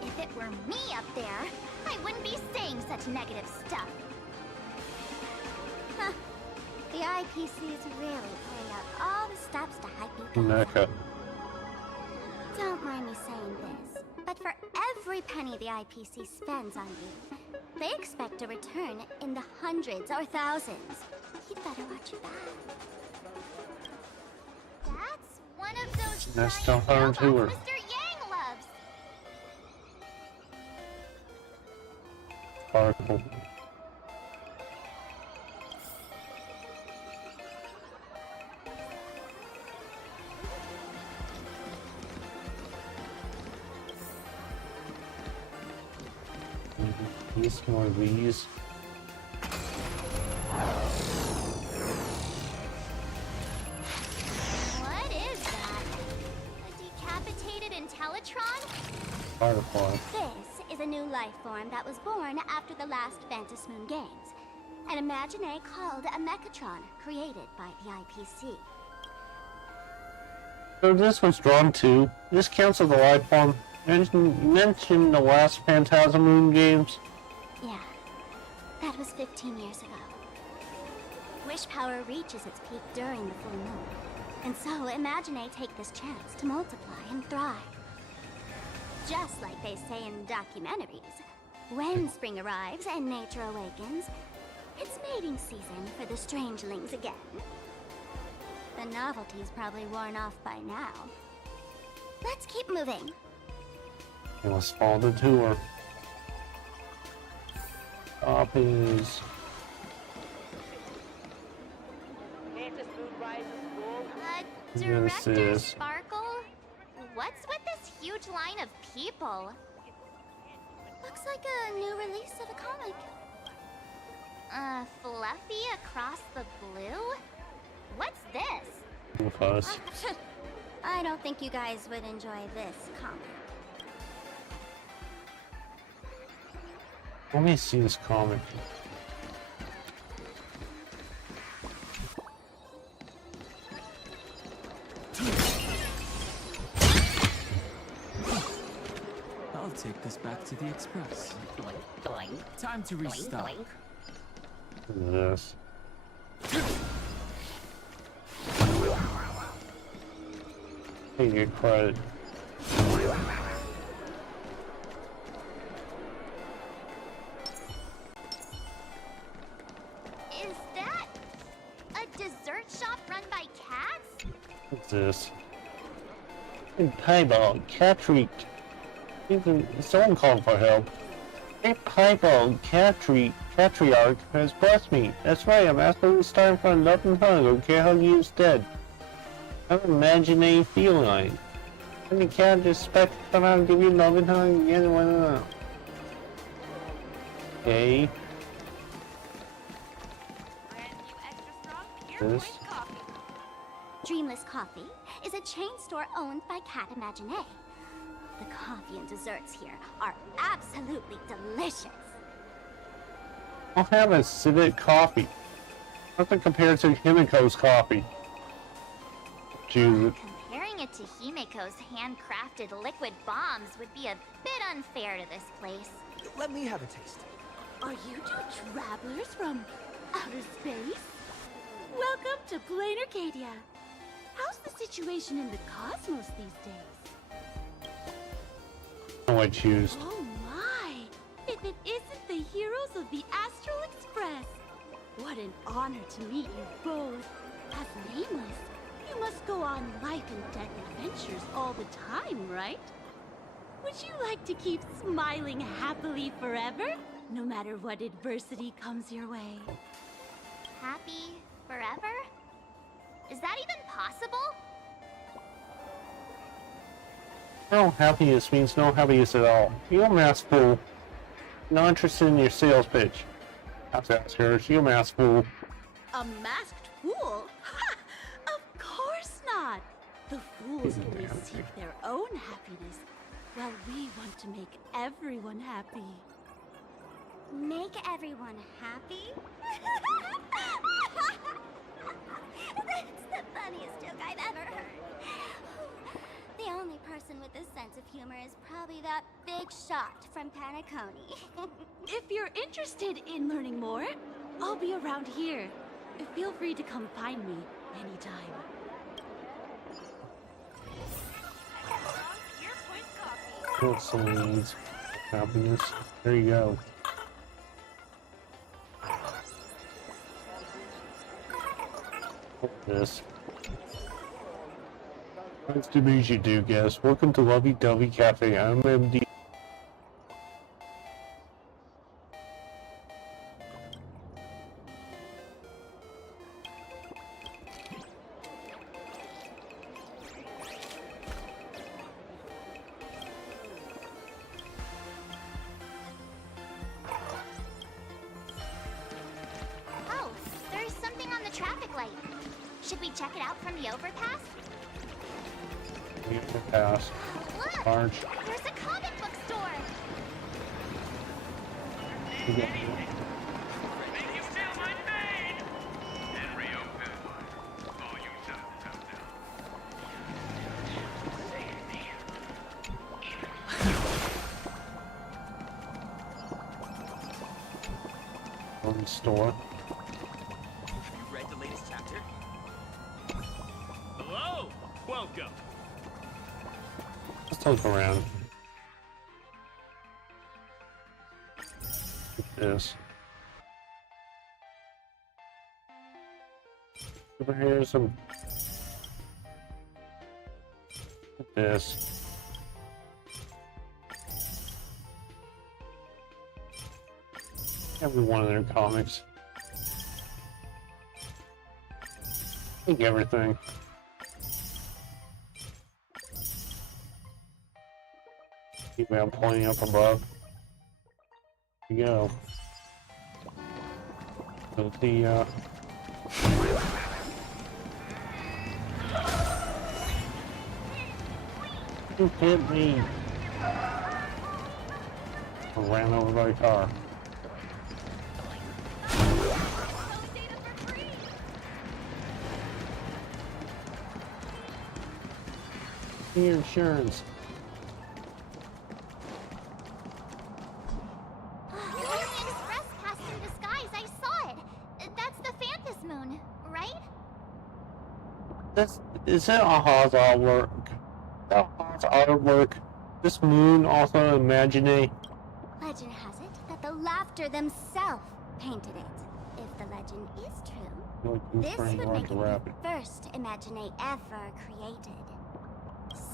If it were me up there, I wouldn't be saying such negative stuff. The IPC's really playing out all the steps to hype you guys Okay. up. Don't mind me saying this, but for every penny the IPC spends on you, they expect a return in the hundreds or thousands. You'd better watch your back. That's one of those Let's giant jump on robots to her. Mr. Yang loves. Sparkle. These more of these. What is that? A decapitated Intellitron? Firefly. This is a new life form that was born after the last Ventus Moon Games. An Imagine called a Mechatron, created by the IPC. So this was drawn too. This counts as a life form. Mentioned the last Phantasm Moon Games. Yeah, that was 15 years ago. Wish power reaches its peak during the full moon. And so Imagine take this chance to multiply and thrive. Just like they say in documentaries, when spring arrives and nature awakens, it's mating season for the strangelings again. The novelty's probably worn off by now. Let's keep moving. It was fall the tour. Copies. Director Sparkle? What's with this huge line of people? Looks like a new release of a comic. Fluffy across the blue? What's this? With us. I don't think you guys would enjoy this comic. Let me see this comic. I'll take this back to the Express. Time to restock. This. Hey, good credit. Is that a dessert shop run by cats? What's this? Piebald, Catreek. Even someone called for help. Hey, Piebald, Catriarch has blessed me. That's right, I'm absolutely starving for a loving hug. Okay, hug you instead. I'm an imaginary feline. And you can't just expect to come out and give you a loving hug again. Why not? Okay. This. Dreamless Coffee is a chain store owned by Cat Imagine. The coffee and desserts here are absolutely delicious. I'll have a civet coffee. Nothing compared to Himiko's coffee. Jesus. Comparing it to Himiko's handcrafted liquid bombs would be a bit unfair to this place. Let me have a taste. Are you two travelers from outer space? Welcome to Planarcadia. How's the situation in the cosmos these days? Oh, I choose. Oh my! If it isn't the heroes of the Astral Express! What an honor to meet you both. As Nameless, you must go on life and death adventures all the time, right? Would you like to keep smiling happily forever? No matter what adversity comes your way. Happy forever? Is that even possible? No happiness means no happiness at all. You're a mass fool. Not interested in your sales pitch. Have to ask her. You're a mass fool. A masked fool? Ha! Of course not! The fools only seek their own happiness, while we want to make everyone happy. Make everyone happy? That's the funniest joke I've ever heard. The only person with a sense of humor is probably that big shot from Planarcadia. If you're interested in learning more, I'll be around here. Feel free to come find me anytime. Someone needs happiness. There you go. This. Nice to meet you, do guest. Welcome to Lovey Dovey Cafe. I'm MD. Oh, there's something on the traffic light. Should we check it out from the overpass? Pass. Look! Large. There's a comic book store! On the store. Have you read the latest chapter? Hello! Welcome! Let's look around. This. Over here, some. This. Every one of their comics. I think everything. Anyway, I'm pointing up above. Here you go. So the who hit me? I ran over by a car. Your insurance. Lightning Express passed through the skies. I saw it. That's the Phantas Moon, right? Is that Aha's artwork? Aha's artwork. This moon also imagine. Legend has it that the Laughter themselves painted it. If the legend is true, this would make it the first Imagine ever created.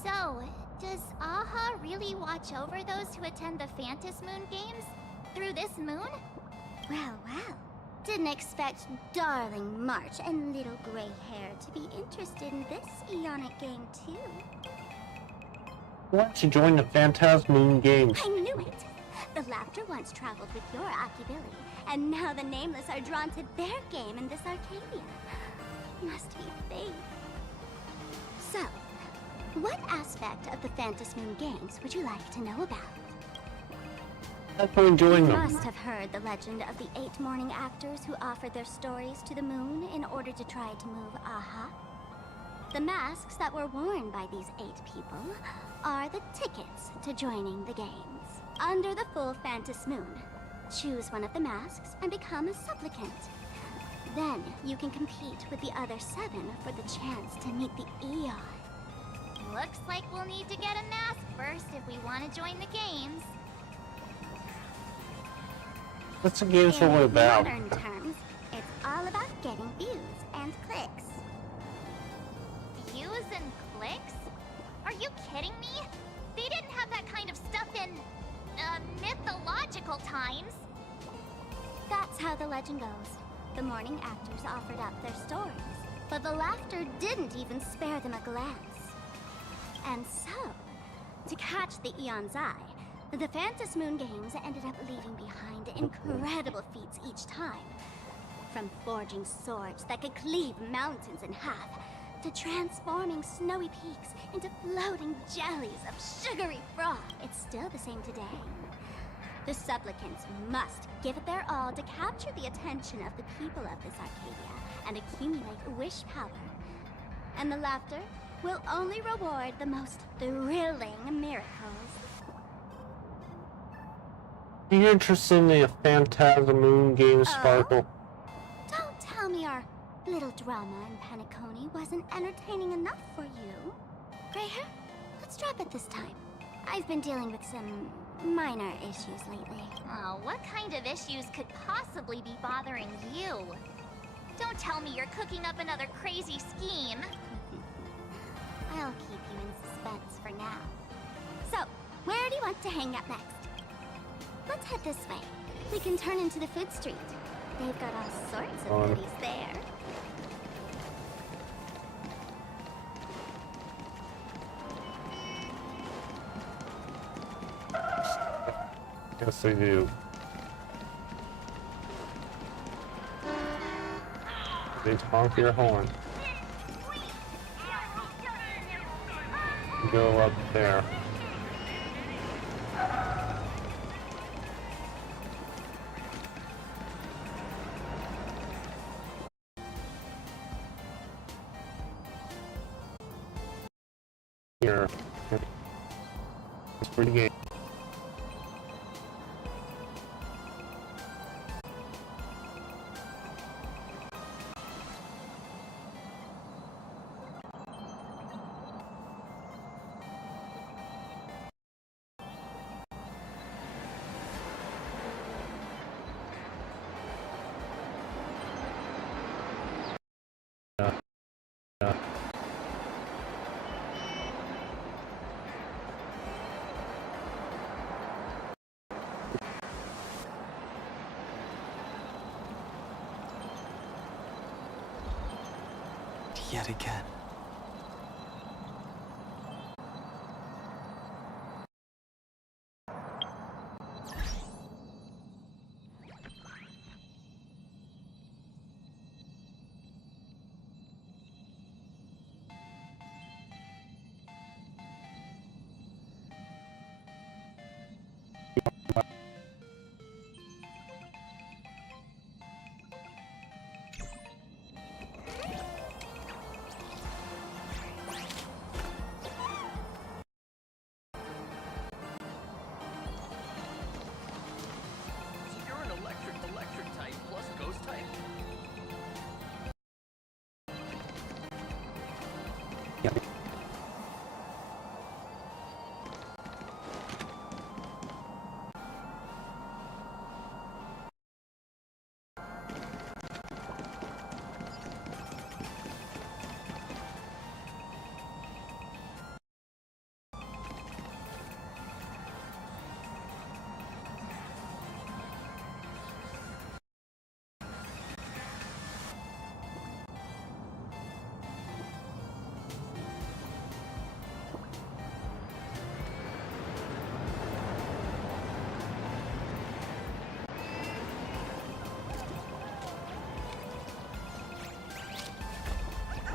So, does Aha really watch over those who attend the Phantas Moon Games through this moon? Well, well. Didn't expect darling March and little gray hair to be interested in this Eonic game too. Why don't you join the Phantasm Moon Games? I knew it! The Laughter once traveled with your Akibili, and now the Nameless are drawn to their game in this Arcadia. Must be fate. So, what aspect of the Phantas Moon Games would you like to know about? I've been enjoying You them. must have heard the legend of the 8 morning actors who offered their stories to the moon in order to try to move Aha. The masks that were worn by these 8 people are the tickets to joining the games. Under the full Phantas Moon, choose one of the masks and become a supplicant. Then you can compete with the other 7 for the chance to meet the Eon. Looks like we'll need to get a mask first if we want to join the games. What's the game's all about? In modern terms, it's all about getting views and clicks. Views and clicks? Are you kidding me? They didn't have that kind of stuff in, mythological times. That's how the legend goes. The morning actors offered up their stories, but the Laughter didn't even spare them a glance. And so, to catch the Eon's eye, the Phantas Moon Games ended up leaving behind incredible feats each time. From forging swords that could cleave mountains in half, to transforming snowy peaks into floating jellies of sugary froth. It's still the same today. The supplicants must give it their all to capture the attention of the people of this Arcadia and accumulate wish power. And the Laughter will only reward the most thrilling miracles. Are you interested in the Phantasm Moon Games, Sparkle? Don't tell me our Little drama in Penacony wasn't entertaining enough for you. Gray hair, let's drop it this time. I've been dealing with some minor issues lately. Oh, what kind of issues could possibly be bothering you? Don't tell me you're cooking up another crazy scheme. I'll keep you in suspense for now. So, where do you want to hang out next? Let's head this way. We can turn into the food street. They've got all sorts of goodies there. Yes, they do. They honk your horn. Go up there. Here. It's pretty game. Yet again. So you're an electric type plus ghost type?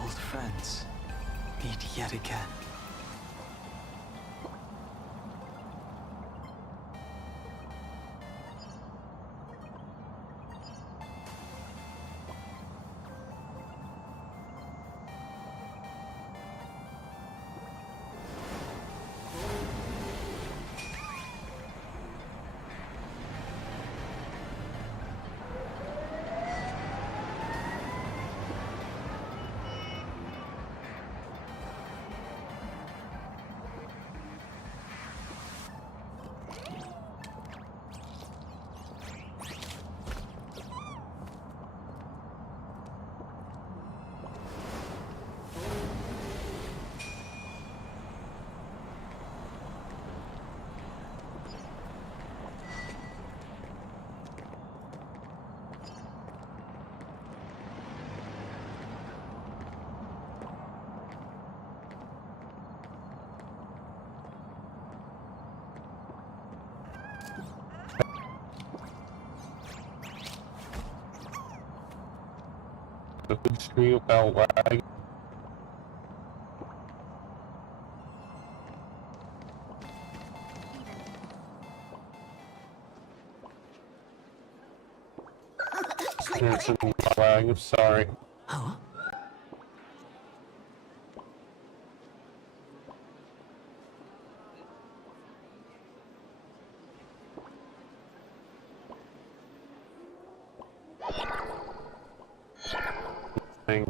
Old friends meet yet again. The food street without lag. There's some lag, I'm sorry. Huh? thing.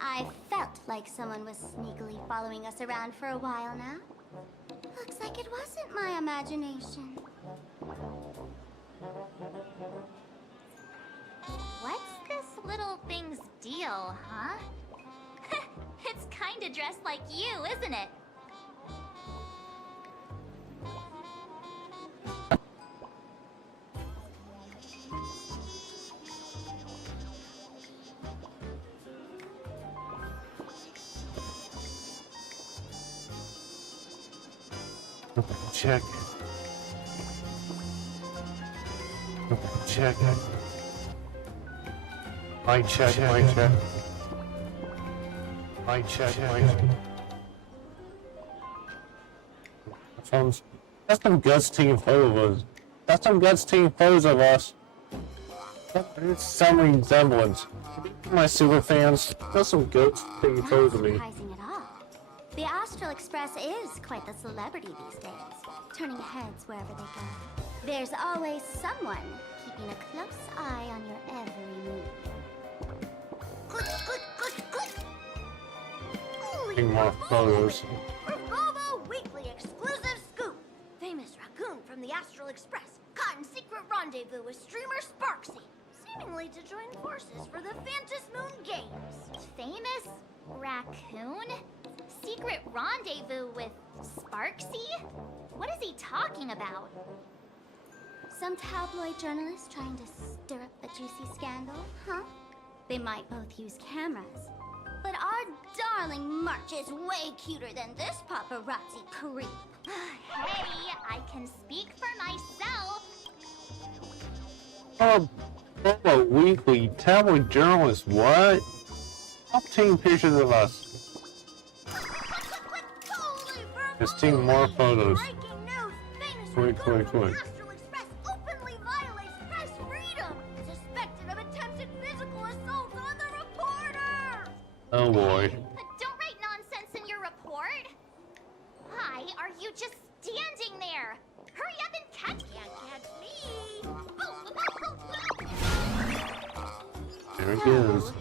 I felt like someone was sneakily following us around for a while now. Looks like it wasn't my imagination. What's this little thing's deal, huh? It's kinda dressed like you, isn't it? Check. Check. My check. My check. My check. My check. That's some guts taking photos. That's some guts taking photos of us. There's some resemblance. My super fans. That's some guts taking photos of me. Surprising at all. The Astral Express is quite the celebrity these days, turning heads wherever they go. There's always someone keeping a close eye on your every move. Good. Taking more photos. Bravo Weekly exclusive scoop! Famous raccoon from the Astral Express caught in secret rendezvous with streamer Sparksy, seemingly to join forces for the Phantom Moon Games. Famous raccoon? Secret rendezvous with Sparksy? What is he talking about? Some tabloid journalists trying to stir up the juicy scandal, huh? They might both use cameras. But our darling March is way cuter than this paparazzi creep. Hey, I can speak for myself. Bobo Weekly, tabloid journalist, what? Stop taking pictures of us. Just taking more photos. Quick. Astral Express openly violates press freedom, suspected of attempted physical assault on the reporter! Oh boy. Don't write nonsense in your report. Why are you just standing there? Hurry up and catch me! There it goes.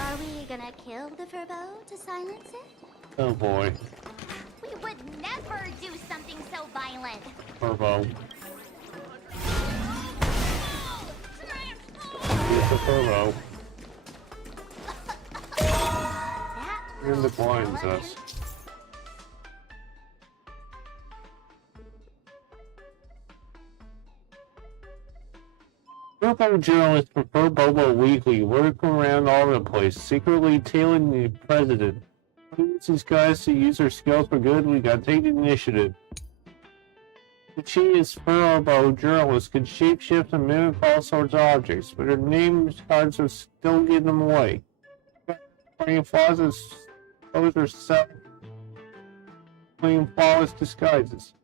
Are we gonna kill the Furbo to silence it? Oh boy. We would never do something so violent. Turbo. Here's the turbo. In the blinds us. Turbo journalists prefer Bobo Weekly, working around all over the place, secretly tailing the president. Use these guys to use their skills for good. We gotta take the initiative. The cheese Furbo journalists can shapeshift and mimic all sorts of objects, but their name cards are still getting them away. Playing flaws as those are playing flawless disguises.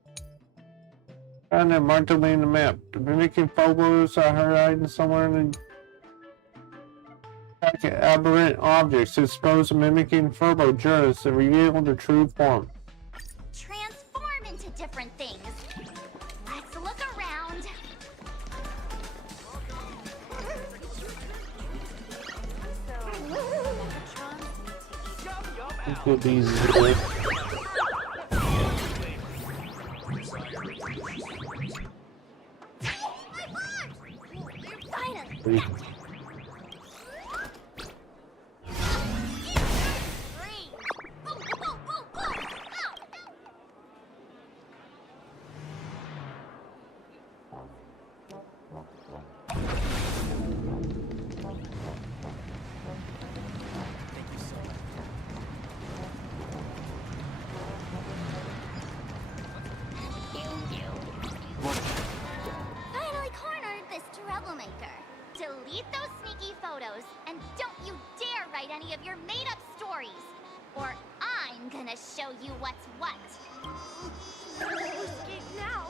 And then marked away in the map. The mimicking phobos are hiding somewhere in the aberrant objects expose the mimicking Furbo journalists and reveal their true form. Transform into different things. Let's look around. Could be Finally cornered this troublemaker. Delete those sneaky photos, and don't you dare write any of your made-up stories, or I'm gonna show you what's what. Escape now!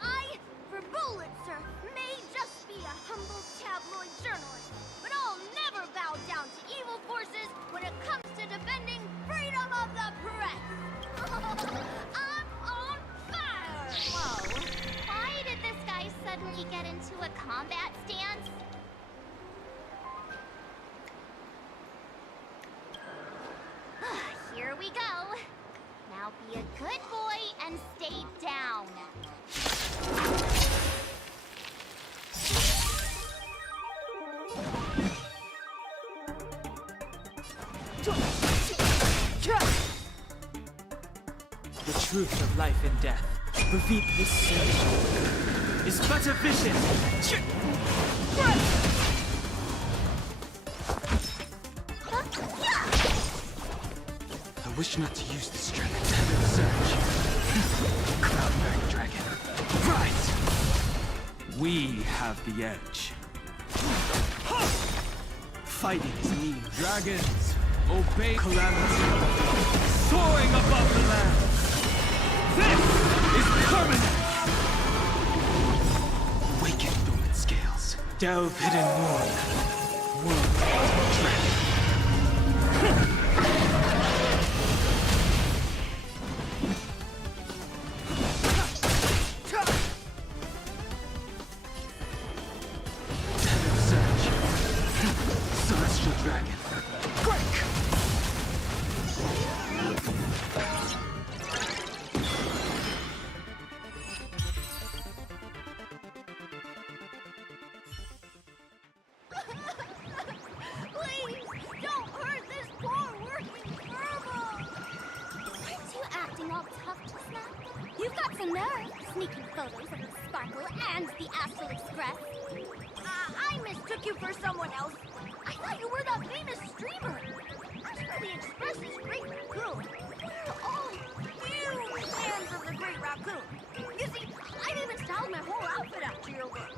I, for Bullitzer, may just be a humble tabloid journalist, but I'll never bow down to evil forces when it comes to combat stance? Here we go. Now be a good boy and stay down. The truth of life and death, revealed this surge, is but a vision. I wish not to use this strength to enter the surge. Cloudberry dragon, rise! We have the edge. Fighting is mean. Dragons, obey calamity. Soaring above the land. This is permanent! Awaken dormant scales. Delve hidden moon. World dragon. Celestial dragon. Break! Please, don't hurt this poor working Furbo! Aren't you acting all tough just now? You've got some nerve, sneaking photos of the Sparkle and the Astral Express. I mistook you for someone else. I thought you were that famous streamer. As for the Express's Great Raccoon, we're all huge fans of the Great Raccoon. You see, I've even styled my whole outfit after your work.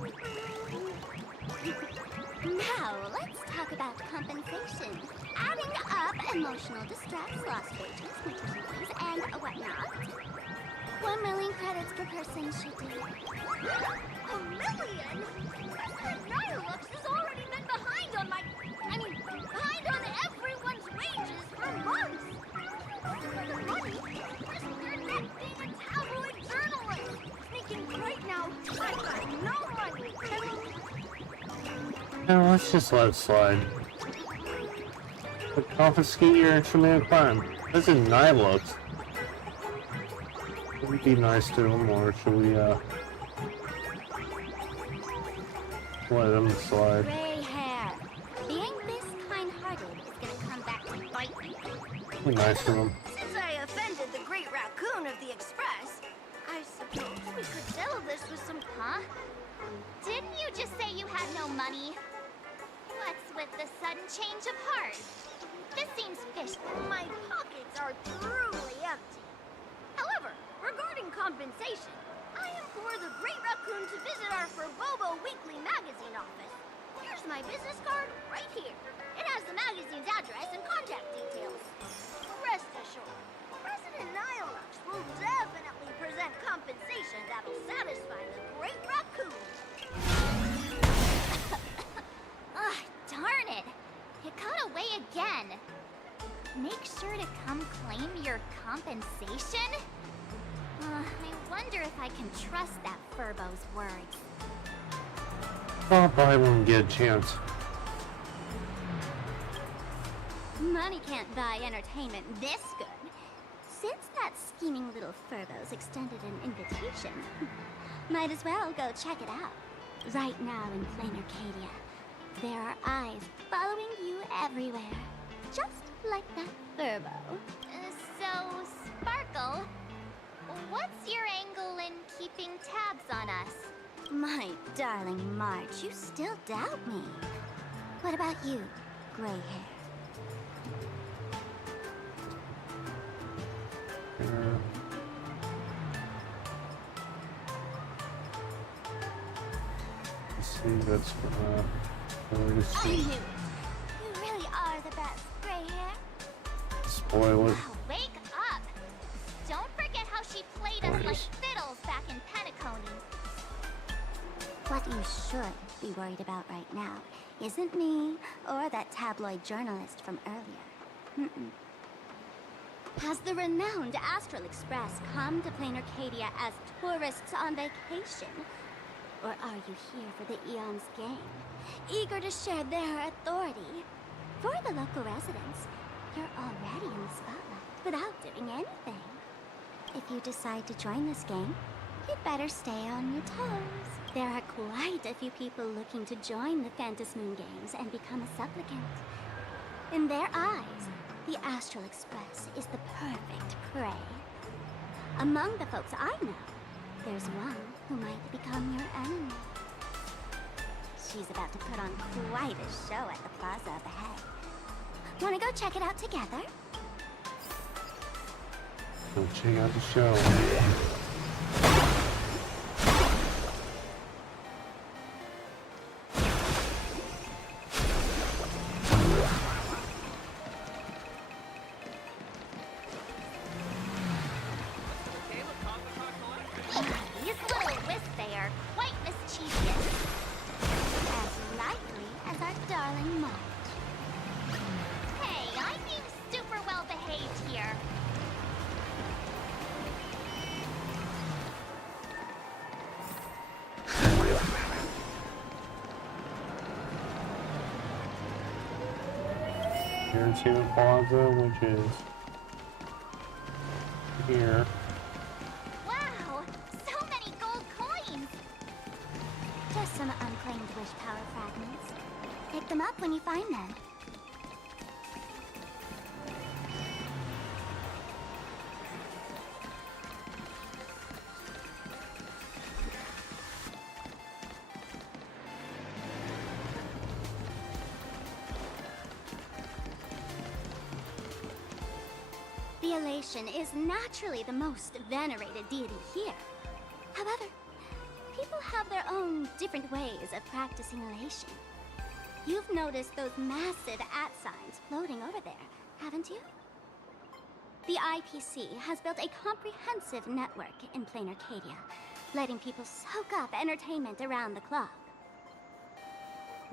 Now, let's talk about compensation. Adding up emotional distress, lost wages, nutrition fees, and whatnot. 1 million credits per person should do. 1 million? President Nihilux has already been behind on behind on everyone's wages for months. For the money, risk your neck being a tabloid journalist. Thinking right now, I've got no money. Yeah, let's just let it slide. But confiscate your instrument of crime. This is Nihilux. It would be nice to him, or should we, let him slide? Gray hair. Being this kind-hearted is gonna come back to bite you. Be nice to him. Since I offended the Great Raccoon of the Express, I suppose we could settle this with some... Huh? Didn't you just say you had no money? What's with the sudden change of heart? This seems fishy. My pockets are truly empty. However, regarding compensation, I implore the Great Raccoon to visit our Furbobo Weekly magazine office. Here's my business card right here. It has the magazine's address and contact details. Rest assured, President Nihilux will definitely present compensation that'll satisfy the Great Raccoon. Ugh, darn it! It got away again. Make sure to come claim your compensation? I wonder if I can trust that Furbo's words. Well, probably won't get a chance. Money can't buy entertainment this good. Since that scheming little Furbo's extended an invitation, might as well go check it out. Right now in Planarcadia, there are eyes following you everywhere. Just like that Furbo. So, Sparkle, what's your angle in keeping tabs on us? My darling March, you still doubt me. What about you, gray hair? Let's see, that's I knew it. You really are the best, gray hair. spoil it. Oh, wake up! Don't forget how she played us like fiddles back in Penacony. What you should be worried about right now isn't me or that tabloid journalist from earlier. Has the renowned Astral Express come to Planarcadia as tourists on vacation? Or are you here for the Eon's game, eager to share their authority? For the local residents, you're already in the spotlight without doing anything. If you decide to join this game, you'd better stay on your toes. There are quite a few people looking to join the Phantom Moon Games and become a supplicant. In their eyes, the Astral Express is the perfect prey. Among the folks I know, there's one who might become your enemy. She's about to put on quite a show at the plaza up ahead. Wanna go check it out together? Go check out the show. These little wisps, they are quite mischievous. As likely as our darling March. Hey, I'm being super well behaved here. Entertainment Plaza, which is here. Wow, so many gold coins. Just some unclaimed wish power fragments. Pick them up when you find them. The Elation is naturally the most venerated deity here. However, people have their own different ways of practicing Elation. You've noticed those massive @signs floating over there, haven't you? The IPC has built a comprehensive network in Planarcadia, letting people soak up entertainment around the clock.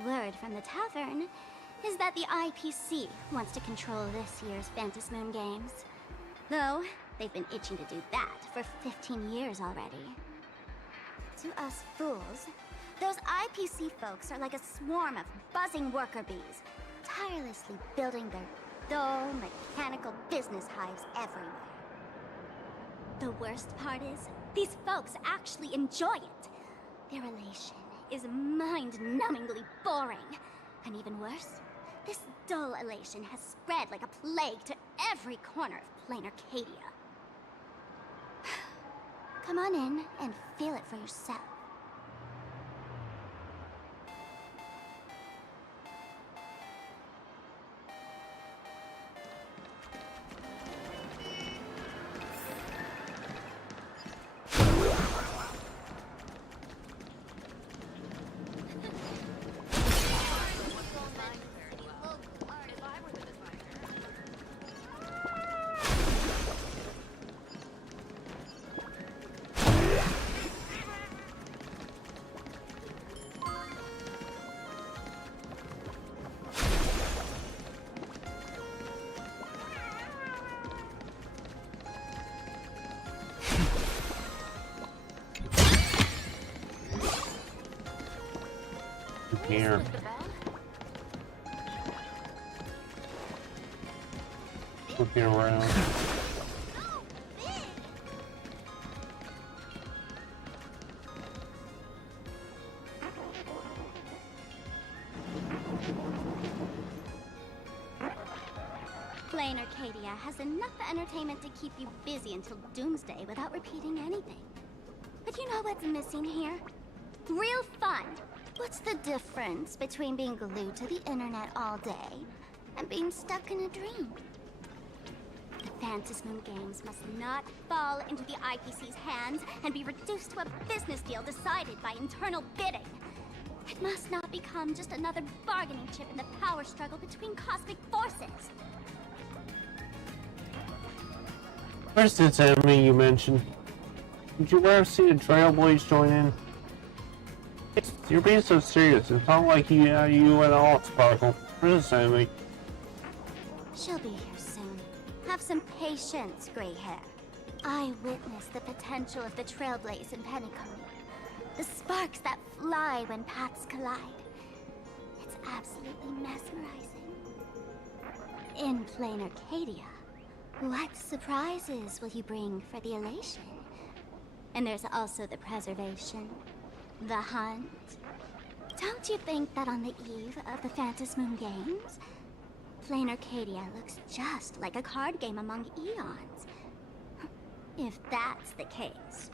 Word from the tavern is that the IPC wants to control this year's Phantom Moon Games. Though, they've been itching to do that for 15 years already. To us fools, those IPC folks are like a swarm of buzzing worker bees, tirelessly building their dull, mechanical business hives everywhere. The worst part is, these folks actually enjoy it. Their elation is mind-numbingly boring. And even worse, this dull elation has spread like a plague to every corner of Planarcadia. Come on in and feel it for yourself. Here. Looking around. Planarcadia has enough entertainment to keep you busy until doomsday without repeating anything. But you know what's missing here? Real fun. What's the difference between being glued to the internet all day and being stuck in a dream? The Phantom Moon Games must not fall into the IPC's hands and be reduced to a business deal decided by internal bidding. It must not become just another bargaining chip in the power struggle between cosmic forces. Where's this enemy you mentioned? Did you ever see a Trailblaze join in? You're being so serious. It's not like you at all, Sparkle. Where's this enemy? She'll be here soon. Have some patience, gray hair. I witnessed the potential of the Trailblaze in Pennycone. The sparks that fly when paths collide. It's absolutely mesmerizing. In Planarcadia, what surprises will you bring for the elation? And there's also the preservation, the hunt. Don't you think that on the eve of the Phantom Moon Games, Planarcadia looks just like a card game among eons? If that's the case.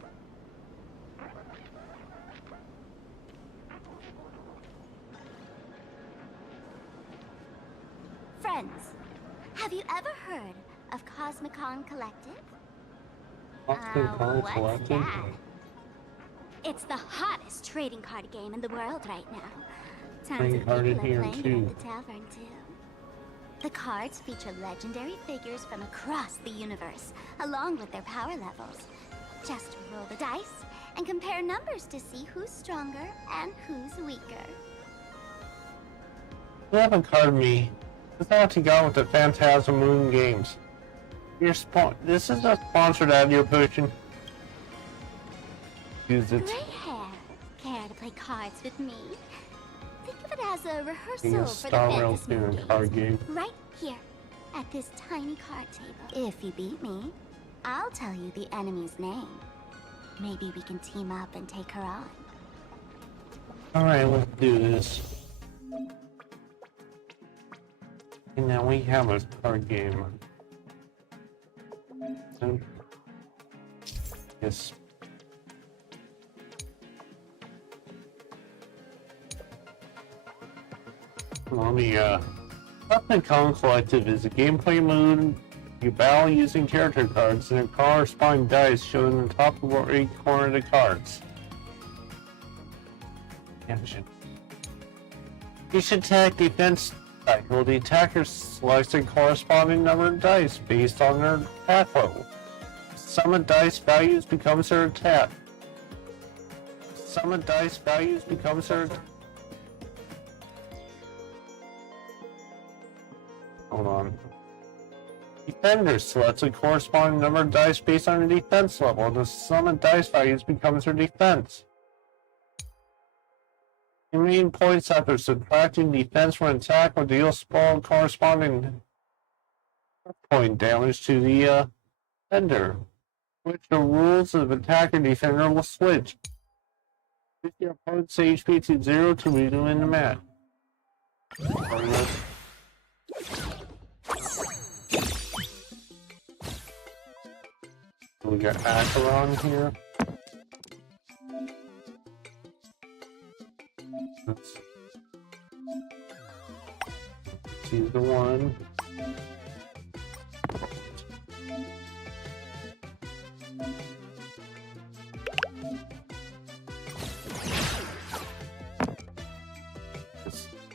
Friends, have you ever heard of Cosmicon Collective? Cosmicon What's Collective? that? It's the hottest trading card game in the world right now. Tons Trading of card people in are here, playing too. it at the tavern too. The cards feature legendary figures from across the universe, along with their power levels. Just roll the dice and compare numbers to see who's stronger and who's weaker. You haven't carded me. It's not to go with the Phantasm Moon Games. This is not sponsored audio potion. Use it. Gray hair, care to play cards with me? Think of it as a rehearsal Being a for the Star Rail Phantasm Moon Theory card Games. game. Right here, at this tiny card table. If you beat me, I'll tell you the enemy's name. Maybe we can team up and take her on. Alright, let's do this. And now we have a card game. Yes. Let me, Cosmicon Collective is a gameplay mode. You battle using character cards and a corresponding dice shown on the top of or right corner of the cards. Action. You should attack defense cycle. The attacker selects a corresponding number of dice based on their attack level. Sum of dice values becomes their attack. Sum of dice values becomes their attack. Hold on. Defender selects a corresponding number of dice based on their defense level. The sum of dice values becomes their defense. The main points after subtracting defense from attack will deal small corresponding point damage to the defender, which the rules of attacker defender will switch. If your opponent's HP to 0 to meet them in the match. We got Acheron here. She's the one.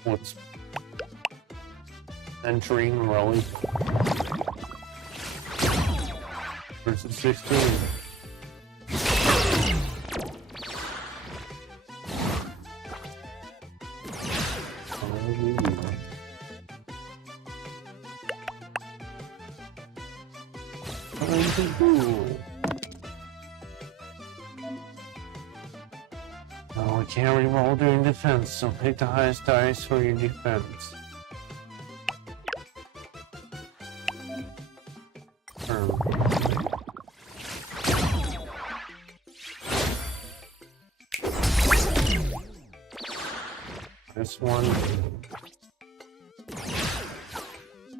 What's entering Raleigh versus 16. Oh, we can't reroll during defense, so pick the highest dice for your defense. This one.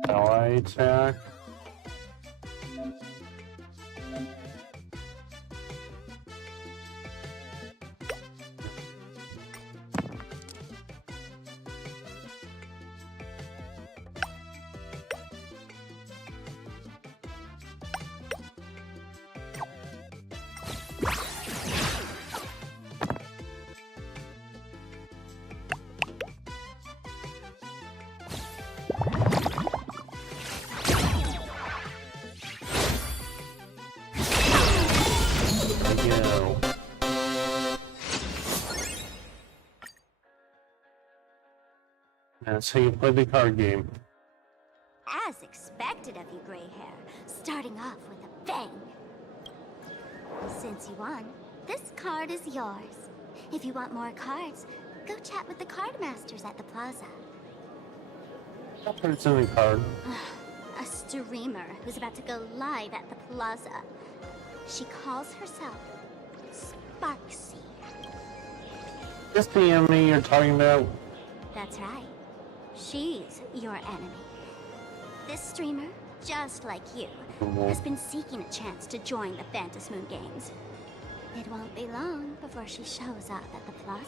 Ally attack. That's how you play the card game. As expected of you, Gray Hair, starting off with a bang. Since you won, this card is yours. If you want more cards, go chat with the card masters at the plaza. I'll put it in the card. A streamer who's about to go live at the plaza. She calls herself Sparksy. This the enemy you're talking about? That's right. She's your enemy. This streamer, just like you, has been seeking a chance to join the Phantom Moon Games. It won't be long before she shows up at the plaza.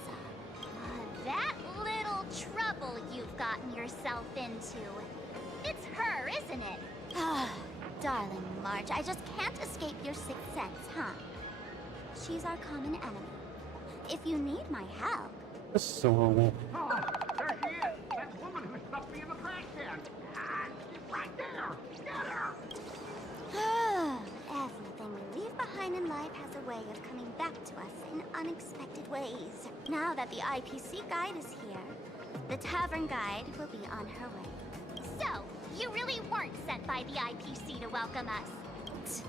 That little trouble you've gotten yourself into. It's her, isn't it? Ah, darling March, I just can't escape your sixth sense, huh? She's our common enemy. If you need my help... This is so horrible. Oh, there she is! That woman who stuffed me in the trash can! Ah, she's right there! Get her! Everything we leave behind in life has a way of coming back to us in unexpected ways. Now that the IPC guide is here, the tavern guide will be on her way. So, you really weren't sent by the IPC to welcome us?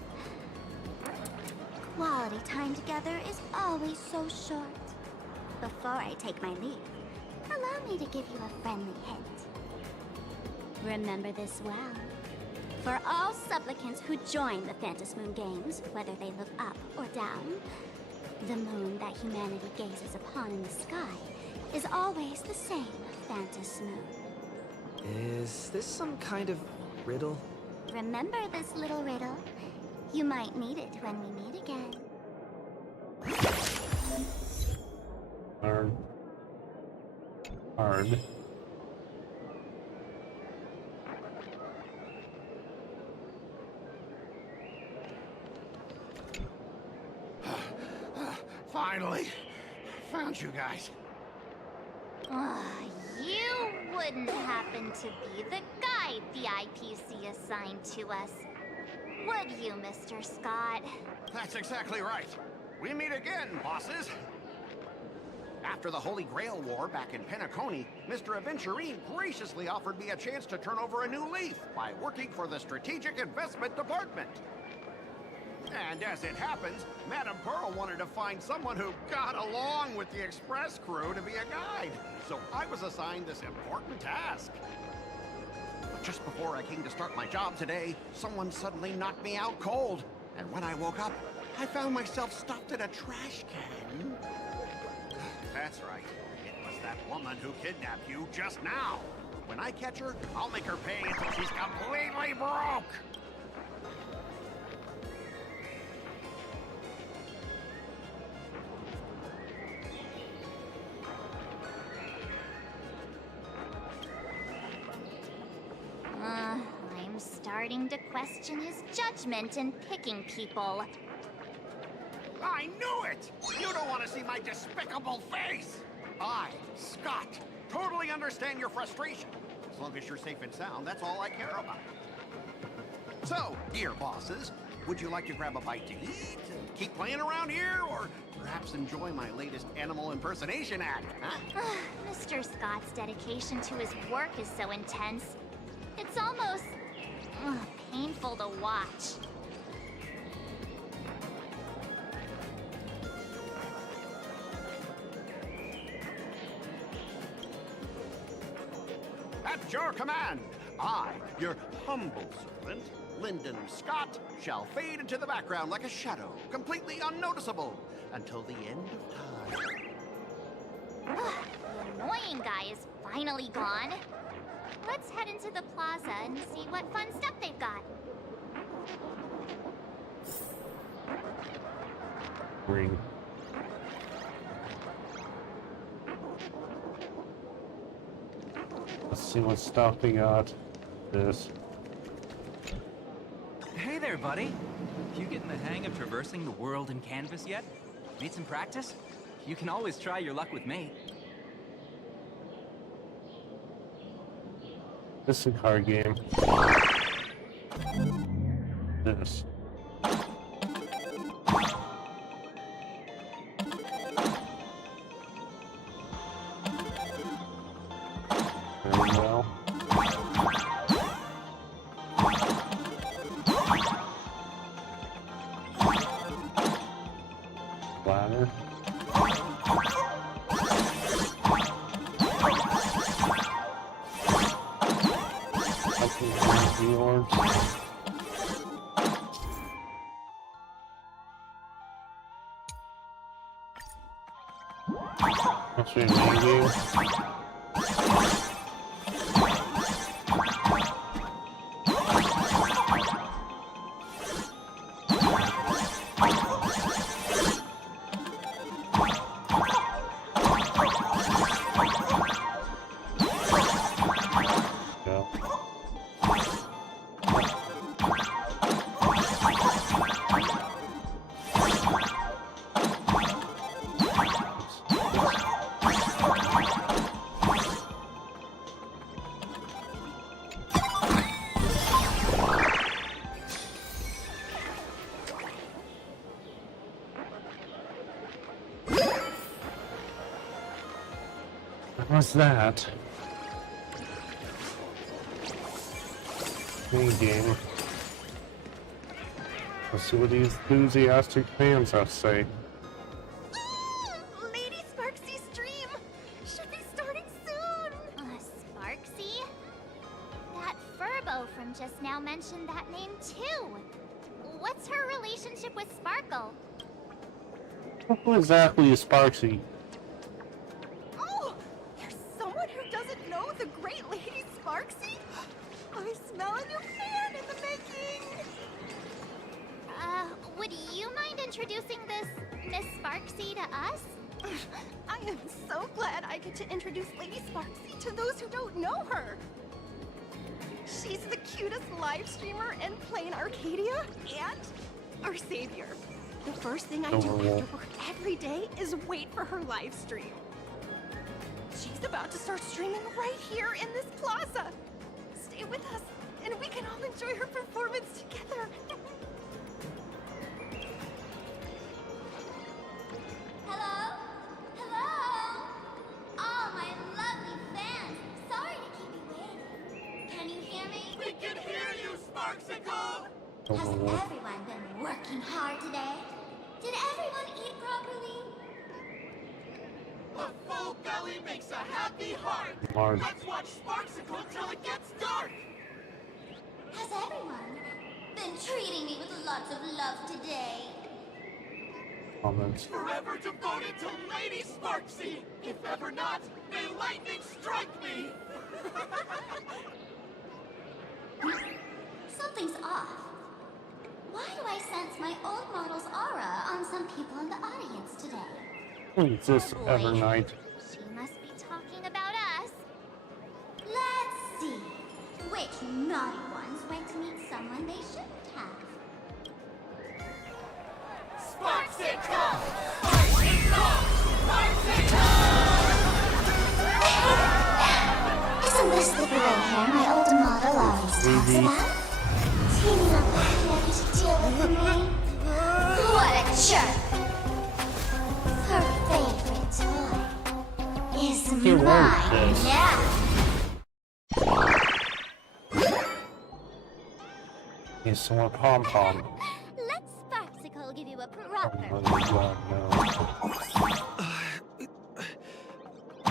Quality time together is always so short. Before I take my leave, allow me to give you a friendly hint. Remember this well. For all supplicants who join the Phantom Moon Games, whether they look up or down, the moon that humanity gazes upon in the sky is always the same Phantom Moon. Is this some kind of riddle? Remember this little riddle? You might need it when we meet again. Hard. Finally! Found you guys. You wouldn't happen to be the guide the IPC assigned to us, would you, Mr. Scott? That's exactly right. We meet again, bosses. After the Holy Grail War back in Penacony, Mr. Aventurine graciously offered me a chance to turn over a new leaf by working for the Strategic Investment Department. And as it happens, Madame Pearl wanted to find someone who got along with the Express crew to be a guide. So I was assigned this important task. But just before I came to start my job today, someone suddenly knocked me out cold. And when I woke up, I found myself stuffed in a trash can. That's right. It was that woman who kidnapped you just now. When I catch her, I'll make her pay until she's completely broke. I'm starting to question his judgment in picking people. I knew it! You don't want to see my despicable face! I, Scott, totally understand your frustration. As long as you're safe and sound, that's all I care about. So, dear bosses, would you like to grab a bite to eat and keep playing around here, or perhaps enjoy my latest animal impersonation act, huh? Mr. Scott's dedication to his work is so intense. It's almost painful to watch. At your command, I, your humble servant, Lyndon Scott, shall fade into the background like a shadow, completely unnoticeable, until the end of time. The annoying guy is finally gone. Let's head into the plaza and see what fun stuff they've got. Ring. Let's see what stuff we got. This. Hey there, buddy. You getting the hang of traversing the world in canvas yet? Need some practice? You can always try your luck with me. This is a card game. This. Very well. Ladder. Must be a mini game. What's that? Mini game. Let's see what these enthusiastic fans have to say. Lady Sparksy's stream should be starting soon. Sparksy? That Furbo from just now mentioned that name too. What's her relationship with Sparkle? Who exactly is Sparksy? Oh, there's someone who doesn't know the great Lady Sparksy? I smell a new fan in the making. Would you mind introducing this Miss Sparksy to us? I am so glad I get to introduce Lady Sparksy to those who don't know her. She's the cutest live streamer in Planarcadia and our savior. The first thing I do after work every day is wait for her live stream. She's about to start streaming right here in this plaza. Stay with us, and we can all enjoy her performance together. Hello? Hello? All my lovely fans, sorry to keep you waiting. Can you hear me? We can hear you, Sparksicle! Has everyone been working hard today? Did everyone eat properly? A full belly makes a happy heart. Mark. Let's watch Sparksicle till it gets dark. Has everyone been treating me with lots of love today? Comments. Forever devoted to Lady Sparksy. If ever not, may lightning strike me. Something's off. Why do I sense my old model's aura on some people in the audience today? Who is this Evernight? She must be talking about us. Let's see. Which naughty ones went to meet someone they shouldn't have? Sparksicle! Sparksicle! Sparksicle! Isn't this the gray hair my old model always talks about? Teaming up ready to deal with me? What a jerk! Her favorite toy is mine now. He's some more pom-pom. Let Sparksicle give you a proper... Oh my god, no.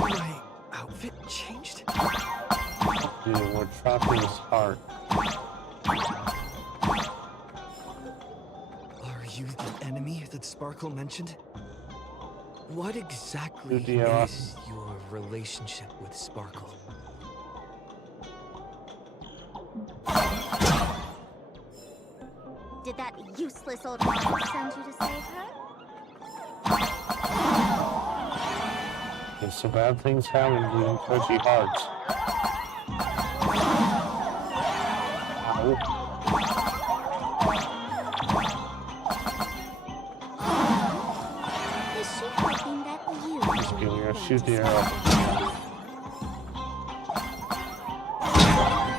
My outfit changed? Dude, we're trapped in his heart. Are you the enemy that Sparkle mentioned? What exactly is your relationship with Sparkle? Did that useless old model send you to save her? If some bad things happen to you in touchy hearts. Ow. Is she hoping that you Just give me a shoot the arrow.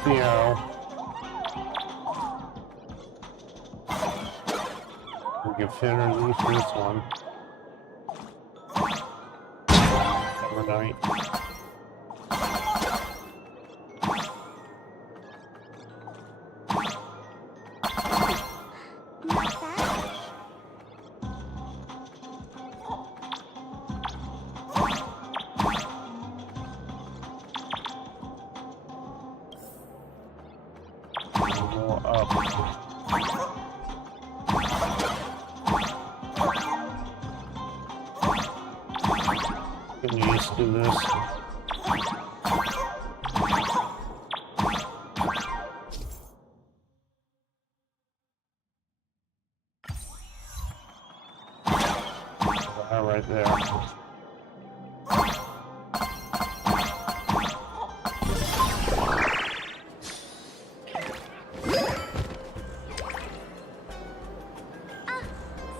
The arrow. We can fit underneath this one. Overnight. Go up. Get used to this. Right there.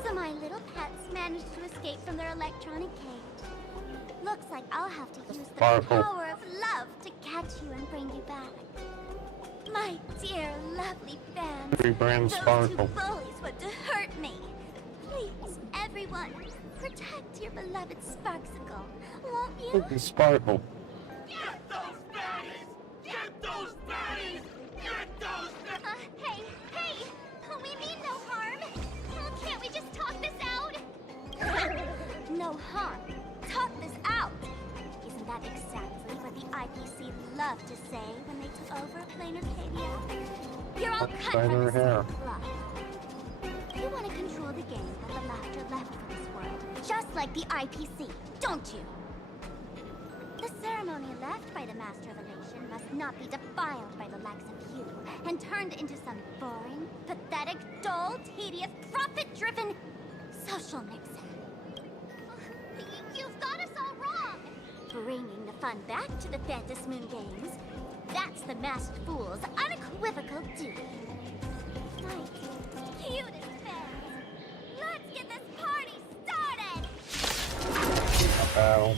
So my little pets managed to escape from their electronic cage. Looks like I'll have to use the Powerful. power of love to catch you and bring you back. My dear, lovely fans. Rebrand Those Sparkle. two bullies want to hurt me. Please, everyone, protect your beloved Sparksicle, won't you? Look at Sparkle. Get those baddies! Get those baddies! Get those Hey, we mean no harm. Can't we just talk this out? No harm. Talk this out. Isn't that exactly what the IPC loved to say when they took over Planarcadia? You're all cut Side from her the hair. same cloth. You want to control the game that the laughter left for this world, just like the IPC, don't you? The ceremony left by the Master of Elation must not be defiled by the likes of you and turned into some boring, pathetic, dull, tedious, profit-driven social mix. You've got us all wrong. Bringing the fun back to the Phantom Moon Games. That's the Masked Fool's unequivocal duty. My cutest fans, let's get this party started! Battle. In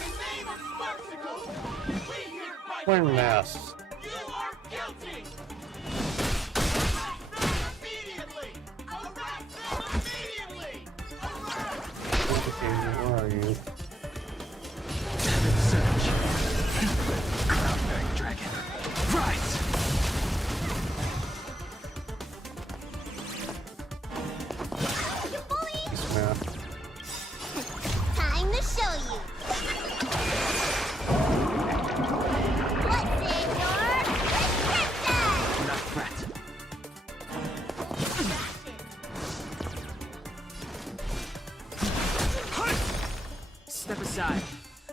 the name of Sparksicle, we hereby Wear masks. you are guilty! Arrest them immediately! Arrest them immediately! Okay, where are you? Search. Cloudberry Dragon. Rise! You bully! Mask. Time to show you. What's in your prescription? Not threat. Step aside.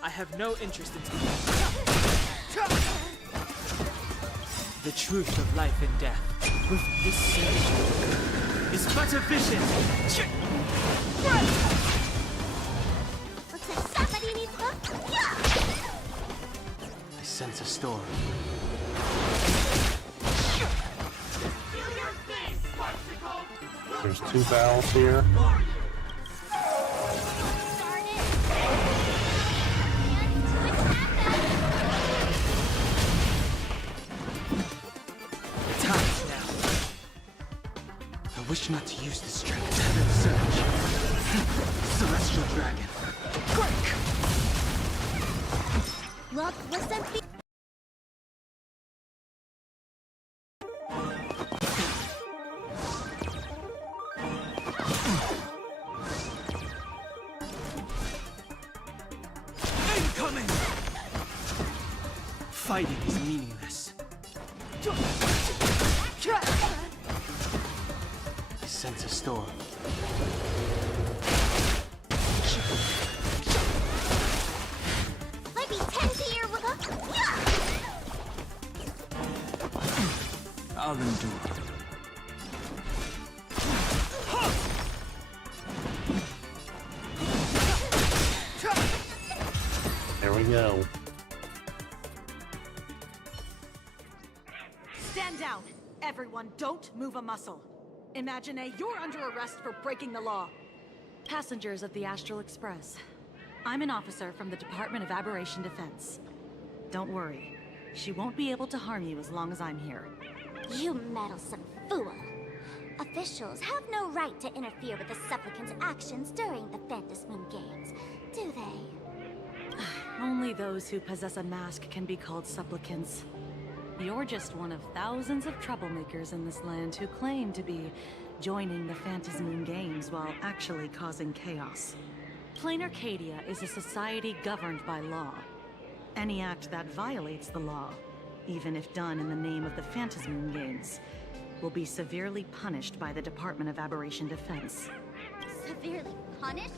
I have no interest in the truth of life and death. With this sage is but a vision. Looks like somebody needs to... I sense a storm. There's two battles here. The time is now. I wish not to use this strength. Surge. Celestial Dragon. Break! Look, listen, Incoming! Fighting is meaningless. I sense a storm. might be 10 to your... I'll endure. There we go. Stand down! Everyone, don't move a muscle. Imagine you're under arrest for breaking the law. Passengers of the Astral Express. I'm an officer from the Department of Aberration Defense. Don't worry. She won't be able to harm you as long as I'm here. You meddlesome fool. Officials have no right to interfere with the supplicants' actions during the Phantom Moon Games, do they? Only those who possess a mask can be called supplicants. You're just one of thousands of troublemakers in this land who claim to be joining the Phantom Moon Games while actually causing chaos. Planarcadia is a society governed by law. Any act that violates the law, even if done in the name of the Phantom Moon Games, will be severely punished by the Department of Aberration Defense. Severely punished?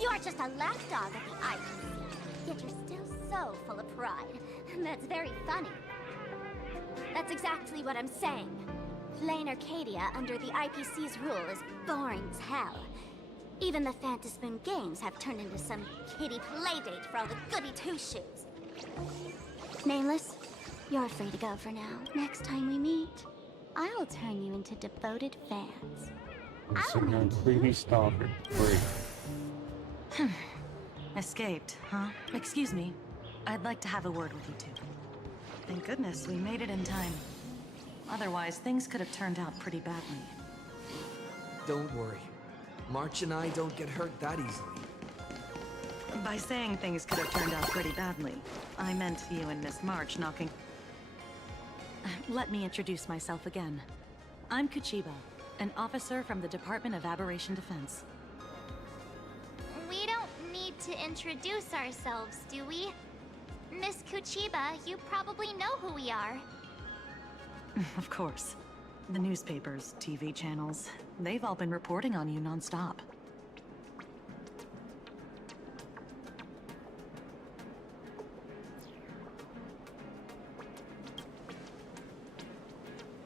You're just a lapdog at the IPC, yet you're still so full of pride. That's very funny. That's exactly what I'm saying. Planarcadia under the IPC's rule is boring as hell. Even the Phantom Moon games have turned into some kiddie playdate for all the goody two-shoes. Nameless, you're free to go for now. Next time we meet, I'll turn you into devoted fans. So you're creepy stalker. Great. Escaped, huh? Excuse me. I'd like to have a word with you two. Thank goodness we made it in time. Otherwise, things could have turned out pretty badly. Don't worry. March and I don't get hurt that easily. By saying things could have turned out pretty badly, I meant you and Miss March knocking... Let me introduce myself again. I'm Kuchiba, an officer from the Department of Aberration Defense. We don't need to introduce ourselves, do we? Miss Kuchiba, you probably know who we are. Of course. The newspapers, TV channels, they've all been reporting on you non-stop.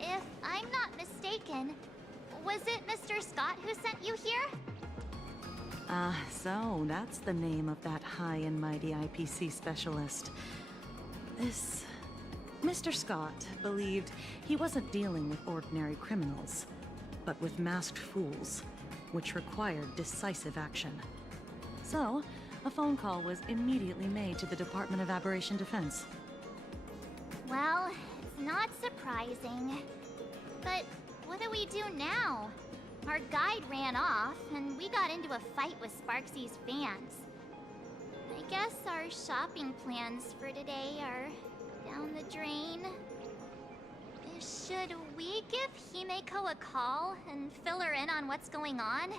If I'm not mistaken, was it Mr. Scott who sent you here? So that's the name of that high and mighty IPC specialist. This... Mr. Scott believed he wasn't dealing with ordinary criminals, but with masked fools, which required decisive action. So, a phone call was immediately made to the Department of Aberration Defense. Well, it's not surprising. But what do we do now? Our guide ran off, and we got into a fight with Sparksy's fans. I guess our shopping plans for today are down the drain. Should we give Himeko a call and fill her in on what's going on?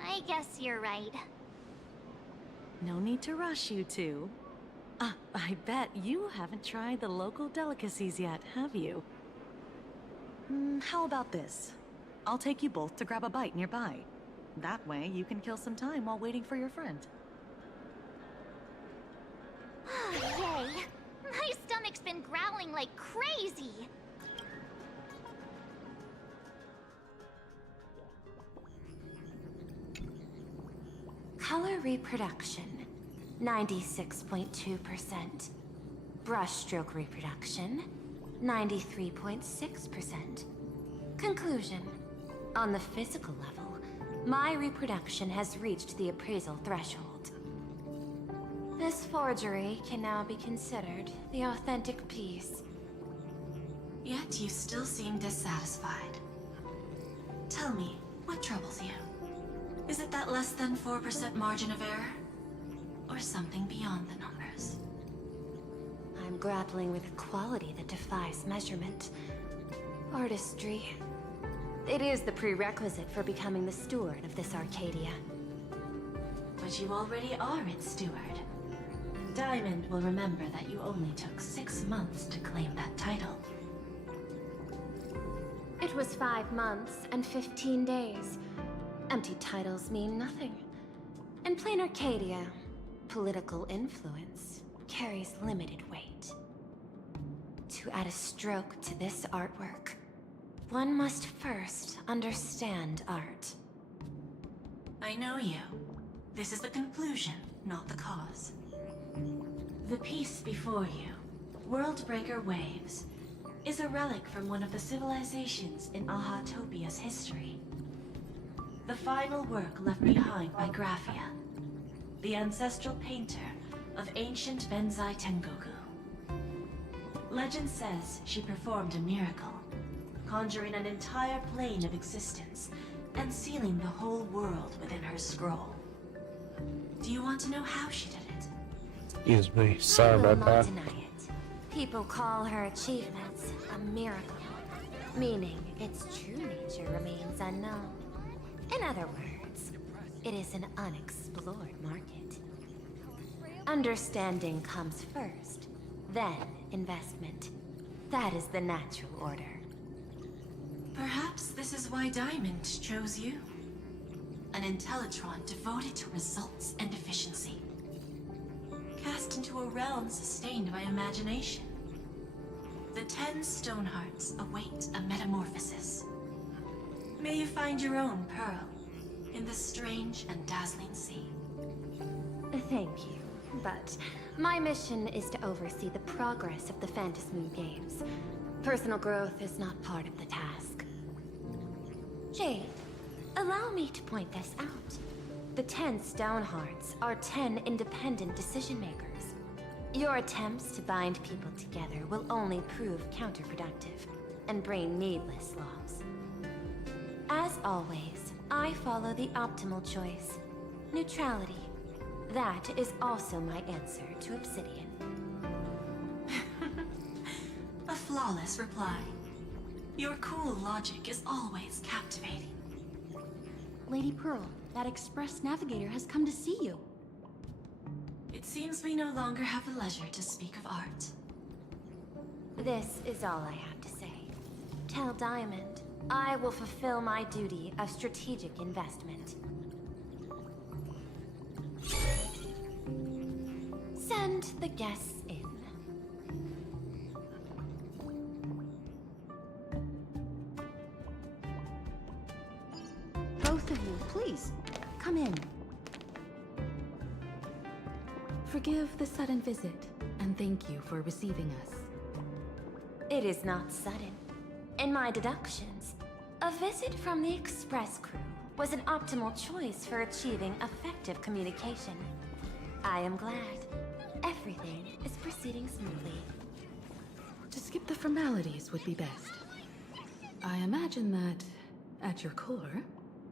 I guess you're right. No need to rush, you two. I bet you haven't tried the local delicacies yet, have you? How about this? I'll take you both to grab a bite nearby. That way, you can kill some time while waiting for your friend. Yay! My stomach's been growling like crazy! Color reproduction, 96.2%. Brushstroke reproduction, 93.6%. Conclusion. On the physical level, my reproduction has reached the appraisal threshold. This forgery can now be considered the authentic piece. Yet you still seem dissatisfied. Tell me, what troubles you? Is it that less than 4% margin of error? Or something beyond the numbers? I'm grappling with a quality that defies measurement. Artistry. It is the prerequisite for becoming the steward of this Arcadia. But you already are its steward. Diamond will remember that you only took 6 months to claim that title. It was 5 months and 15 days. Empty titles mean nothing. In Planarcadia, political influence carries limited weight. To add a stroke to this artwork, one must first understand art. I know you. This is the conclusion, not the cause. The piece before you, Worldbreaker Waves, is a relic from one of the civilizations in Ahatopia's history. The final work left behind by Graphia, the ancestral painter of ancient Benzai Tengoku. Legend says she performed a miracle, conjuring an entire plane of existence and sealing the whole world within her scroll. Do you want to know how she did it? Excuse me, sorry about that. Deny it. People call her achievements a miracle, meaning its true nature remains unknown. In other words, it is an unexplored market. Understanding comes first, then investment. That is the natural order. Perhaps this is why Diamond chose you. An Intellitron devoted to results and efficiency. Cast into a realm sustained by imagination. The 10 Stonehearts await a metamorphosis. May you find your own pearl in this strange and dazzling sea. Thank you, but my mission is to oversee the progress of the Phantasmoon Games. Personal growth is not part of the task. Jade, allow me to point this out. The 10 Stonehearts are 10 independent decision makers. Your attempts to bind people together will only prove counterproductive and bring needless loss. As always, I follow the optimal choice. Neutrality. That is also my answer to Obsidian. A flawless reply. Your cool logic is always captivating. Lady Pearl, that Express Navigator has come to see you. It seems we no longer have the leisure to speak of art. This is all I have to say. Tell Diamond, I will fulfill my duty of strategic investment. Send the guests in. Both of you, please, come in. Forgive the sudden visit, and thank you for receiving us. It is not sudden. In my deductions, a visit from the Express crew was an optimal choice for achieving effective communication. I am glad. Everything is proceeding smoothly. To skip the formalities would be best. I imagine that, at your core,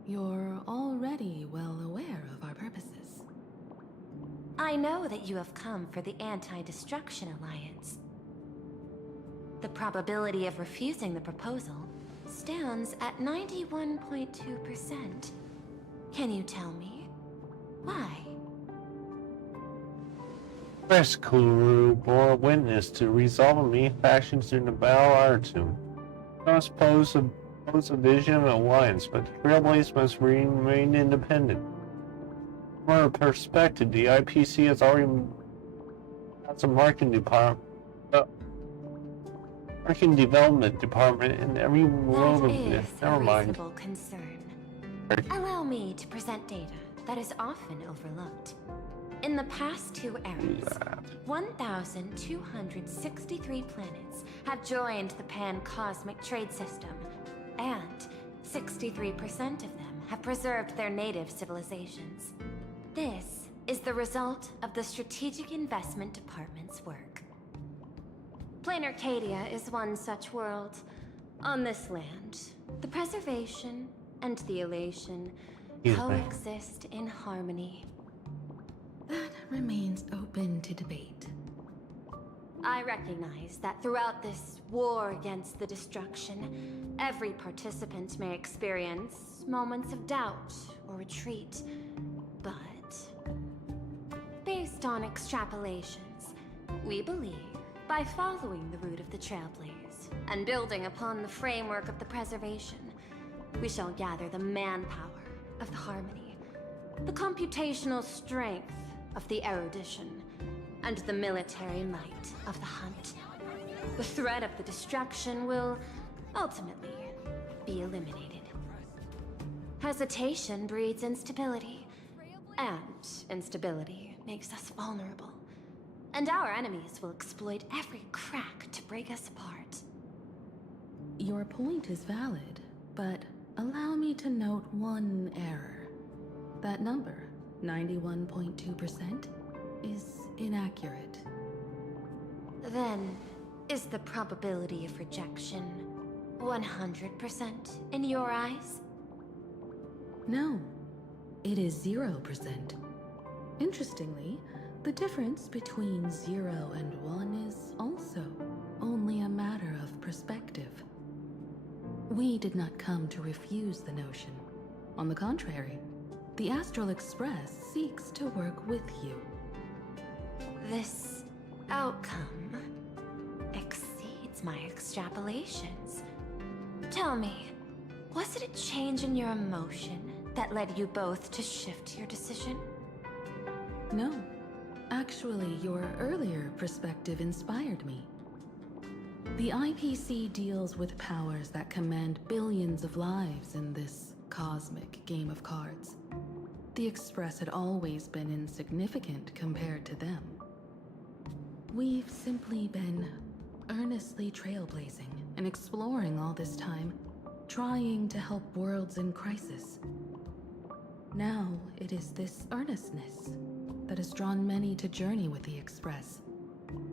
you're already well aware of our purposes. I know that you have come for the Anti-Destruction Alliance. The probability of refusing the proposal stands at 91.2%. Can you tell me why? Express crew bore witness to resolving factions in the Battle Artum. Must pose a vision of alliance, but the Trailblaze must remain independent. From our perspective, the IPC has already has a marketing development department in every world of That this. is a Never mind. reasonable concern. Allow me to present data that is often overlooked. In the past 2 eras, 1,263 planets have joined the Pan-Cosmic Trade System, and 63% of them have preserved their native civilizations. This is the result of the Strategic Investment Department's work. Planarcadia is one such world. On this land, the preservation and the elation coexist in harmony. That remains open to debate. I recognize that throughout this war against the destruction, every participant may experience moments of doubt or retreat. But, based on extrapolations, we believe by following the route of the Trailblaze and building upon the framework of the preservation, we shall gather the manpower of the harmony, the computational strength of the erudition, and the military might of the hunt. The threat of the destruction will ultimately be eliminated. Hesitation breeds instability, and instability makes us vulnerable. And our enemies will exploit every crack to break us apart. Your point is valid, but allow me to note one error. That number, 91.2%, is inaccurate. Then, is the probability of rejection 100% in your eyes? No, it is 0%. Interestingly, the difference between 0 and 1 is also only a matter of perspective. We did not come to refuse the notion. On the contrary, the Astral Express seeks to work with you. This outcome exceeds my extrapolations. Tell me, Was it a change in your emotion that led you both to shift your decision? No. Actually, your earlier perspective inspired me. The IPC deals with powers that command billions of lives in this cosmic game of cards. The Express had always been insignificant compared to them. We've simply been earnestly trailblazing and exploring all this time, trying to help worlds in crisis. Now it is this earnestness that has drawn many to journey with the Express,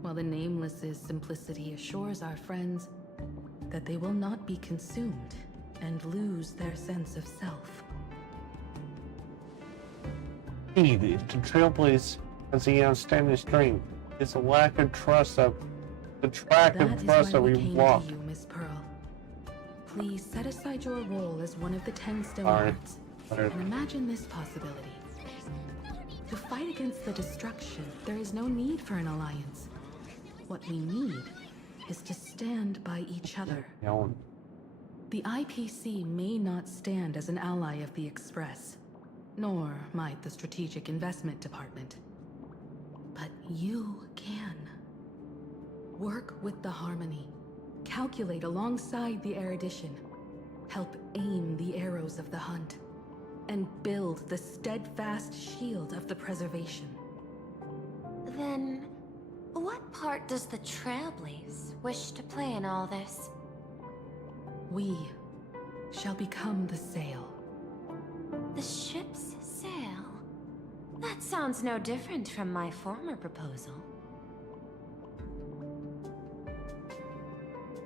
while the Nameless's simplicity assures our friends that they will not be consumed and lose their sense of self. The Trailblaze has the outstanding strength. It's a lack of trust that the track of trust that we lost. To you, Miss Pearl. Please set aside your role as one of the 10 Stone Alright. Hearts and imagine this possibility. To fight against the destruction, there is no need for an alliance. What we need is to stand by each other. The IPC may not stand as an ally of the Express, nor might the Strategic Investment Department. But you can. Work with the Harmony. Calculate alongside the erudition. Help aim the arrows of the hunt. And build the steadfast shield of the preservation. Then, what part does the Trailblaze wish to play in all this? We shall become the sail. The ship's sail? That sounds no different from my former proposal.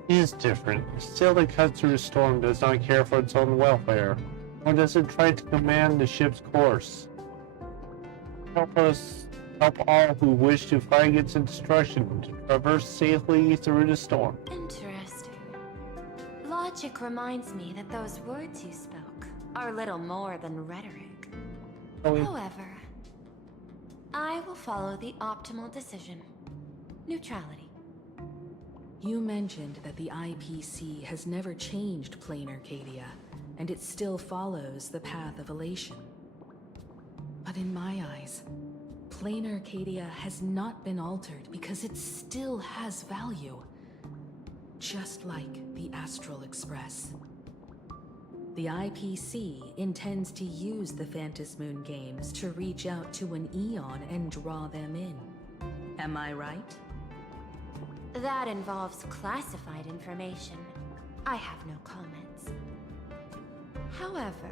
It is different. Still, that cuts through a storm does not care for its own welfare, nor does it try to command the ship's course. Help all who wish to fight against destruction to traverse safely through the storm. Interesting. Logic reminds me that those words you spoke are little more than rhetoric. However, I will follow the optimal decision. Neutrality. You mentioned that the IPC has never changed Planarcadia, and it still follows the path of elation. But in my eyes, Planarcadia has not been altered because it still has value. Just like the Astral Express. The IPC intends to use the Phantom Moon games to reach out to an Eon and draw them in. Am I right? That involves classified information. I have no comments. However,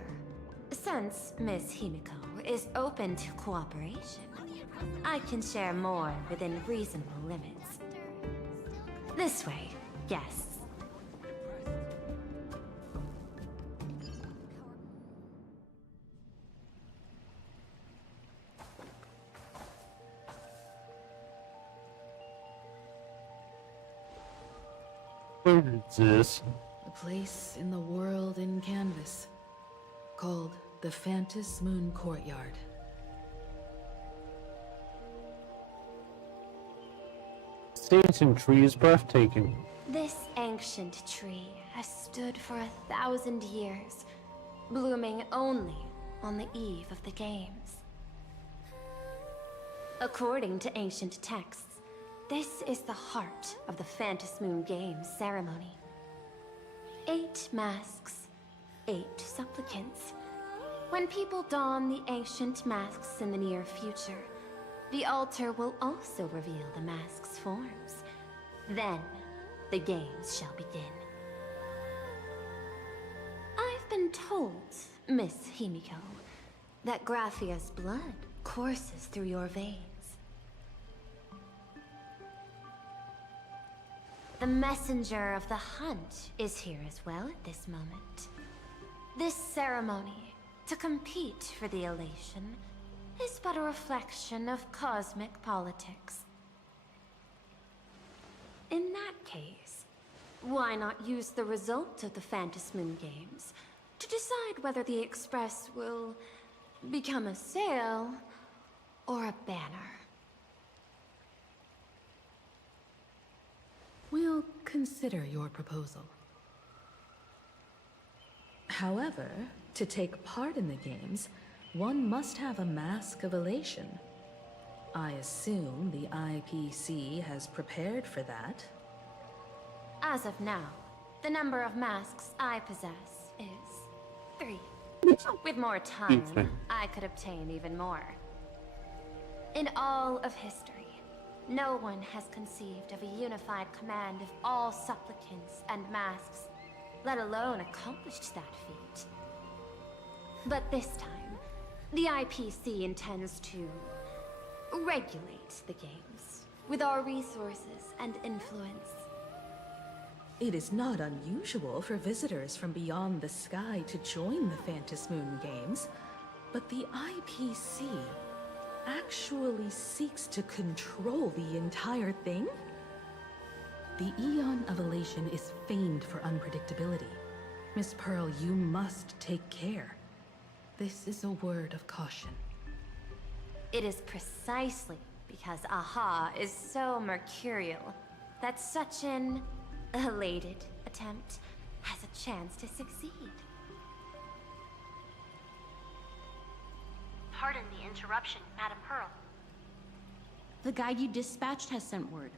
since Miss Himiko is open to cooperation, I can share more within reasonable limits. This way, guests. Where is this? A place in the world in canvas, called the Phantom Moon Courtyard. This ancient tree is breathtaking. This ancient tree has stood for 1,000 years, blooming only on the eve of the games. According to ancient texts, this is the heart of the Phantom Moon Games ceremony. 8 masks, 8 supplicants. When people don the ancient masks in the near future, the altar will also reveal the masks' forms. Then, the games shall begin. I've been told, Miss Himiko, that Graphia's blood courses through your veins. The messenger of the hunt is here as well at this moment. This ceremony, to compete for the elation, is but a reflection of cosmic politics. In that case, why not use the result of the Phantom Moon Games to decide whether the Express will become a sail or a banner? We'll consider your proposal. However, to take part in the games, one must have a mask of elation. I assume the IPC has prepared for that. As of now, the number of masks I possess is 3. With more time, I could obtain even more. In all of history, no one has conceived of a unified command of all supplicants and masks, let alone accomplished that feat. But this time, the IPC intends to regulate the games with our resources and influence. It is not unusual for visitors from beyond the sky to join the Phantasmoon Games, but the IPC actually seeks to control the entire thing? The Eon of Elation is famed for unpredictability. Miss Pearl, you must take care. This is a word of caution. It is precisely because Aha is so mercurial that such an elated attempt has a chance to succeed. Pardon the interruption, Madam Pearl. The guide you dispatched has sent word.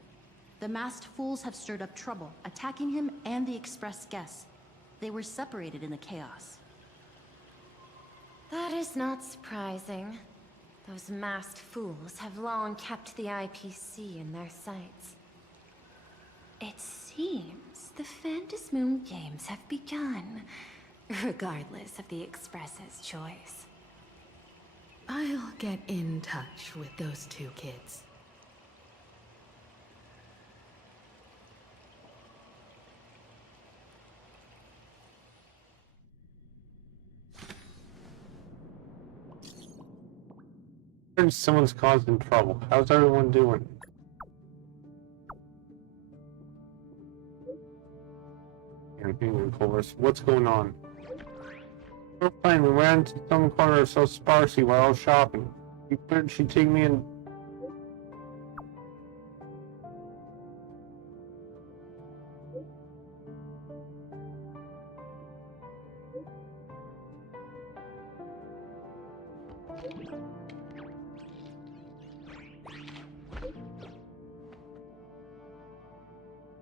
The masked fools have stirred up trouble, attacking him and the express guests. They were separated in the chaos. That is not surprising. Those masked fools have long kept the IPC in their sights. It seems the Phantasmoon Games have begun, regardless of the Express's choice. I'll get in touch with those 2 kids. Someone's causing trouble. How's everyone doing? Of course. What's going on? We're playing. We ran to some corner so sparsy while I was shopping. She take me in.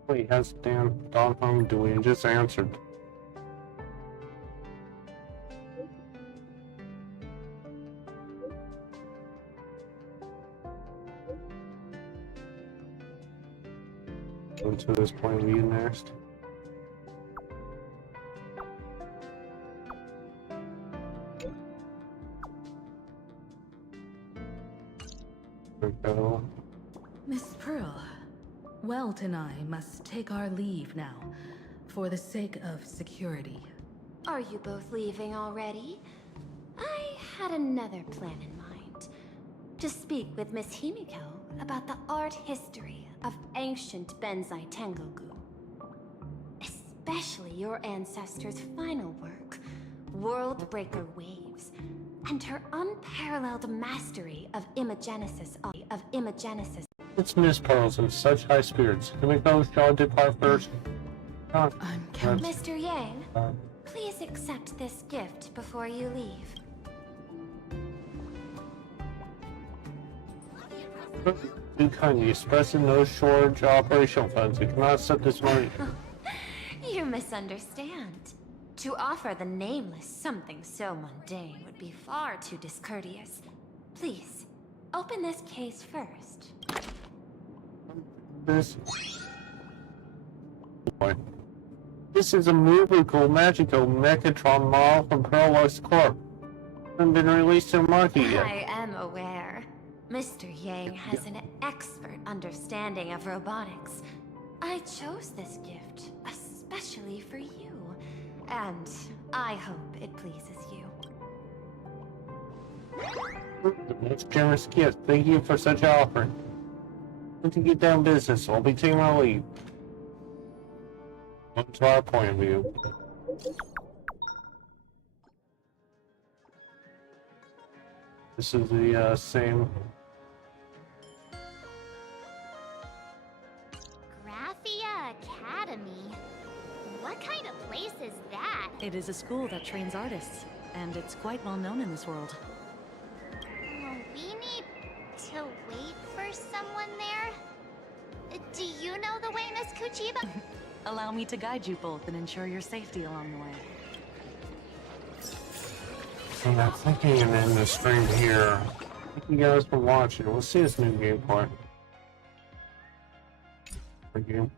Wait, has Dan Donhong doing just answered? Go to this point of view next. There we go. Miss Pearl, Welt and I must take our leave now, for the sake of security. Are you both leaving already? I had another plan in mind. To speak with Miss Himiko about the art history of ancient Benzai Tengoku. Especially your ancestors' final work, Worldbreaker Waves, and her unparalleled mastery of imagenesis. It's Miss Pearl's in such high spirits. Can we go shall I depart first? I'm counting. Mr. Yang, please accept this gift before you leave. Too kindly expressing no shortage of operational funds. We cannot accept this money. You misunderstand. To offer the Nameless something so mundane would be far too discourteous. Please, open this case first. This is a magical Mechatron model from Pearlwise Corp. Hasn't been released to the market yet. I am aware. Mr. Yang has an expert understanding of robotics. I chose this gift especially for you, and I hope it pleases you. The most generous gift. Thank you for such an offering. To get down business, I'll be taking my leave. On to our point of view. This is the same. Graphia Academy? What What kind of place is that? It is a school that trains artists, and it's quite well known in this world. We need to wait for someone there. Do you know the way, Miss Kuchiba? Allow me to guide you both and ensure your safety along the way. And I think I can end the stream here. Thank you guys for watching. We'll see this new gameplay. Thank you.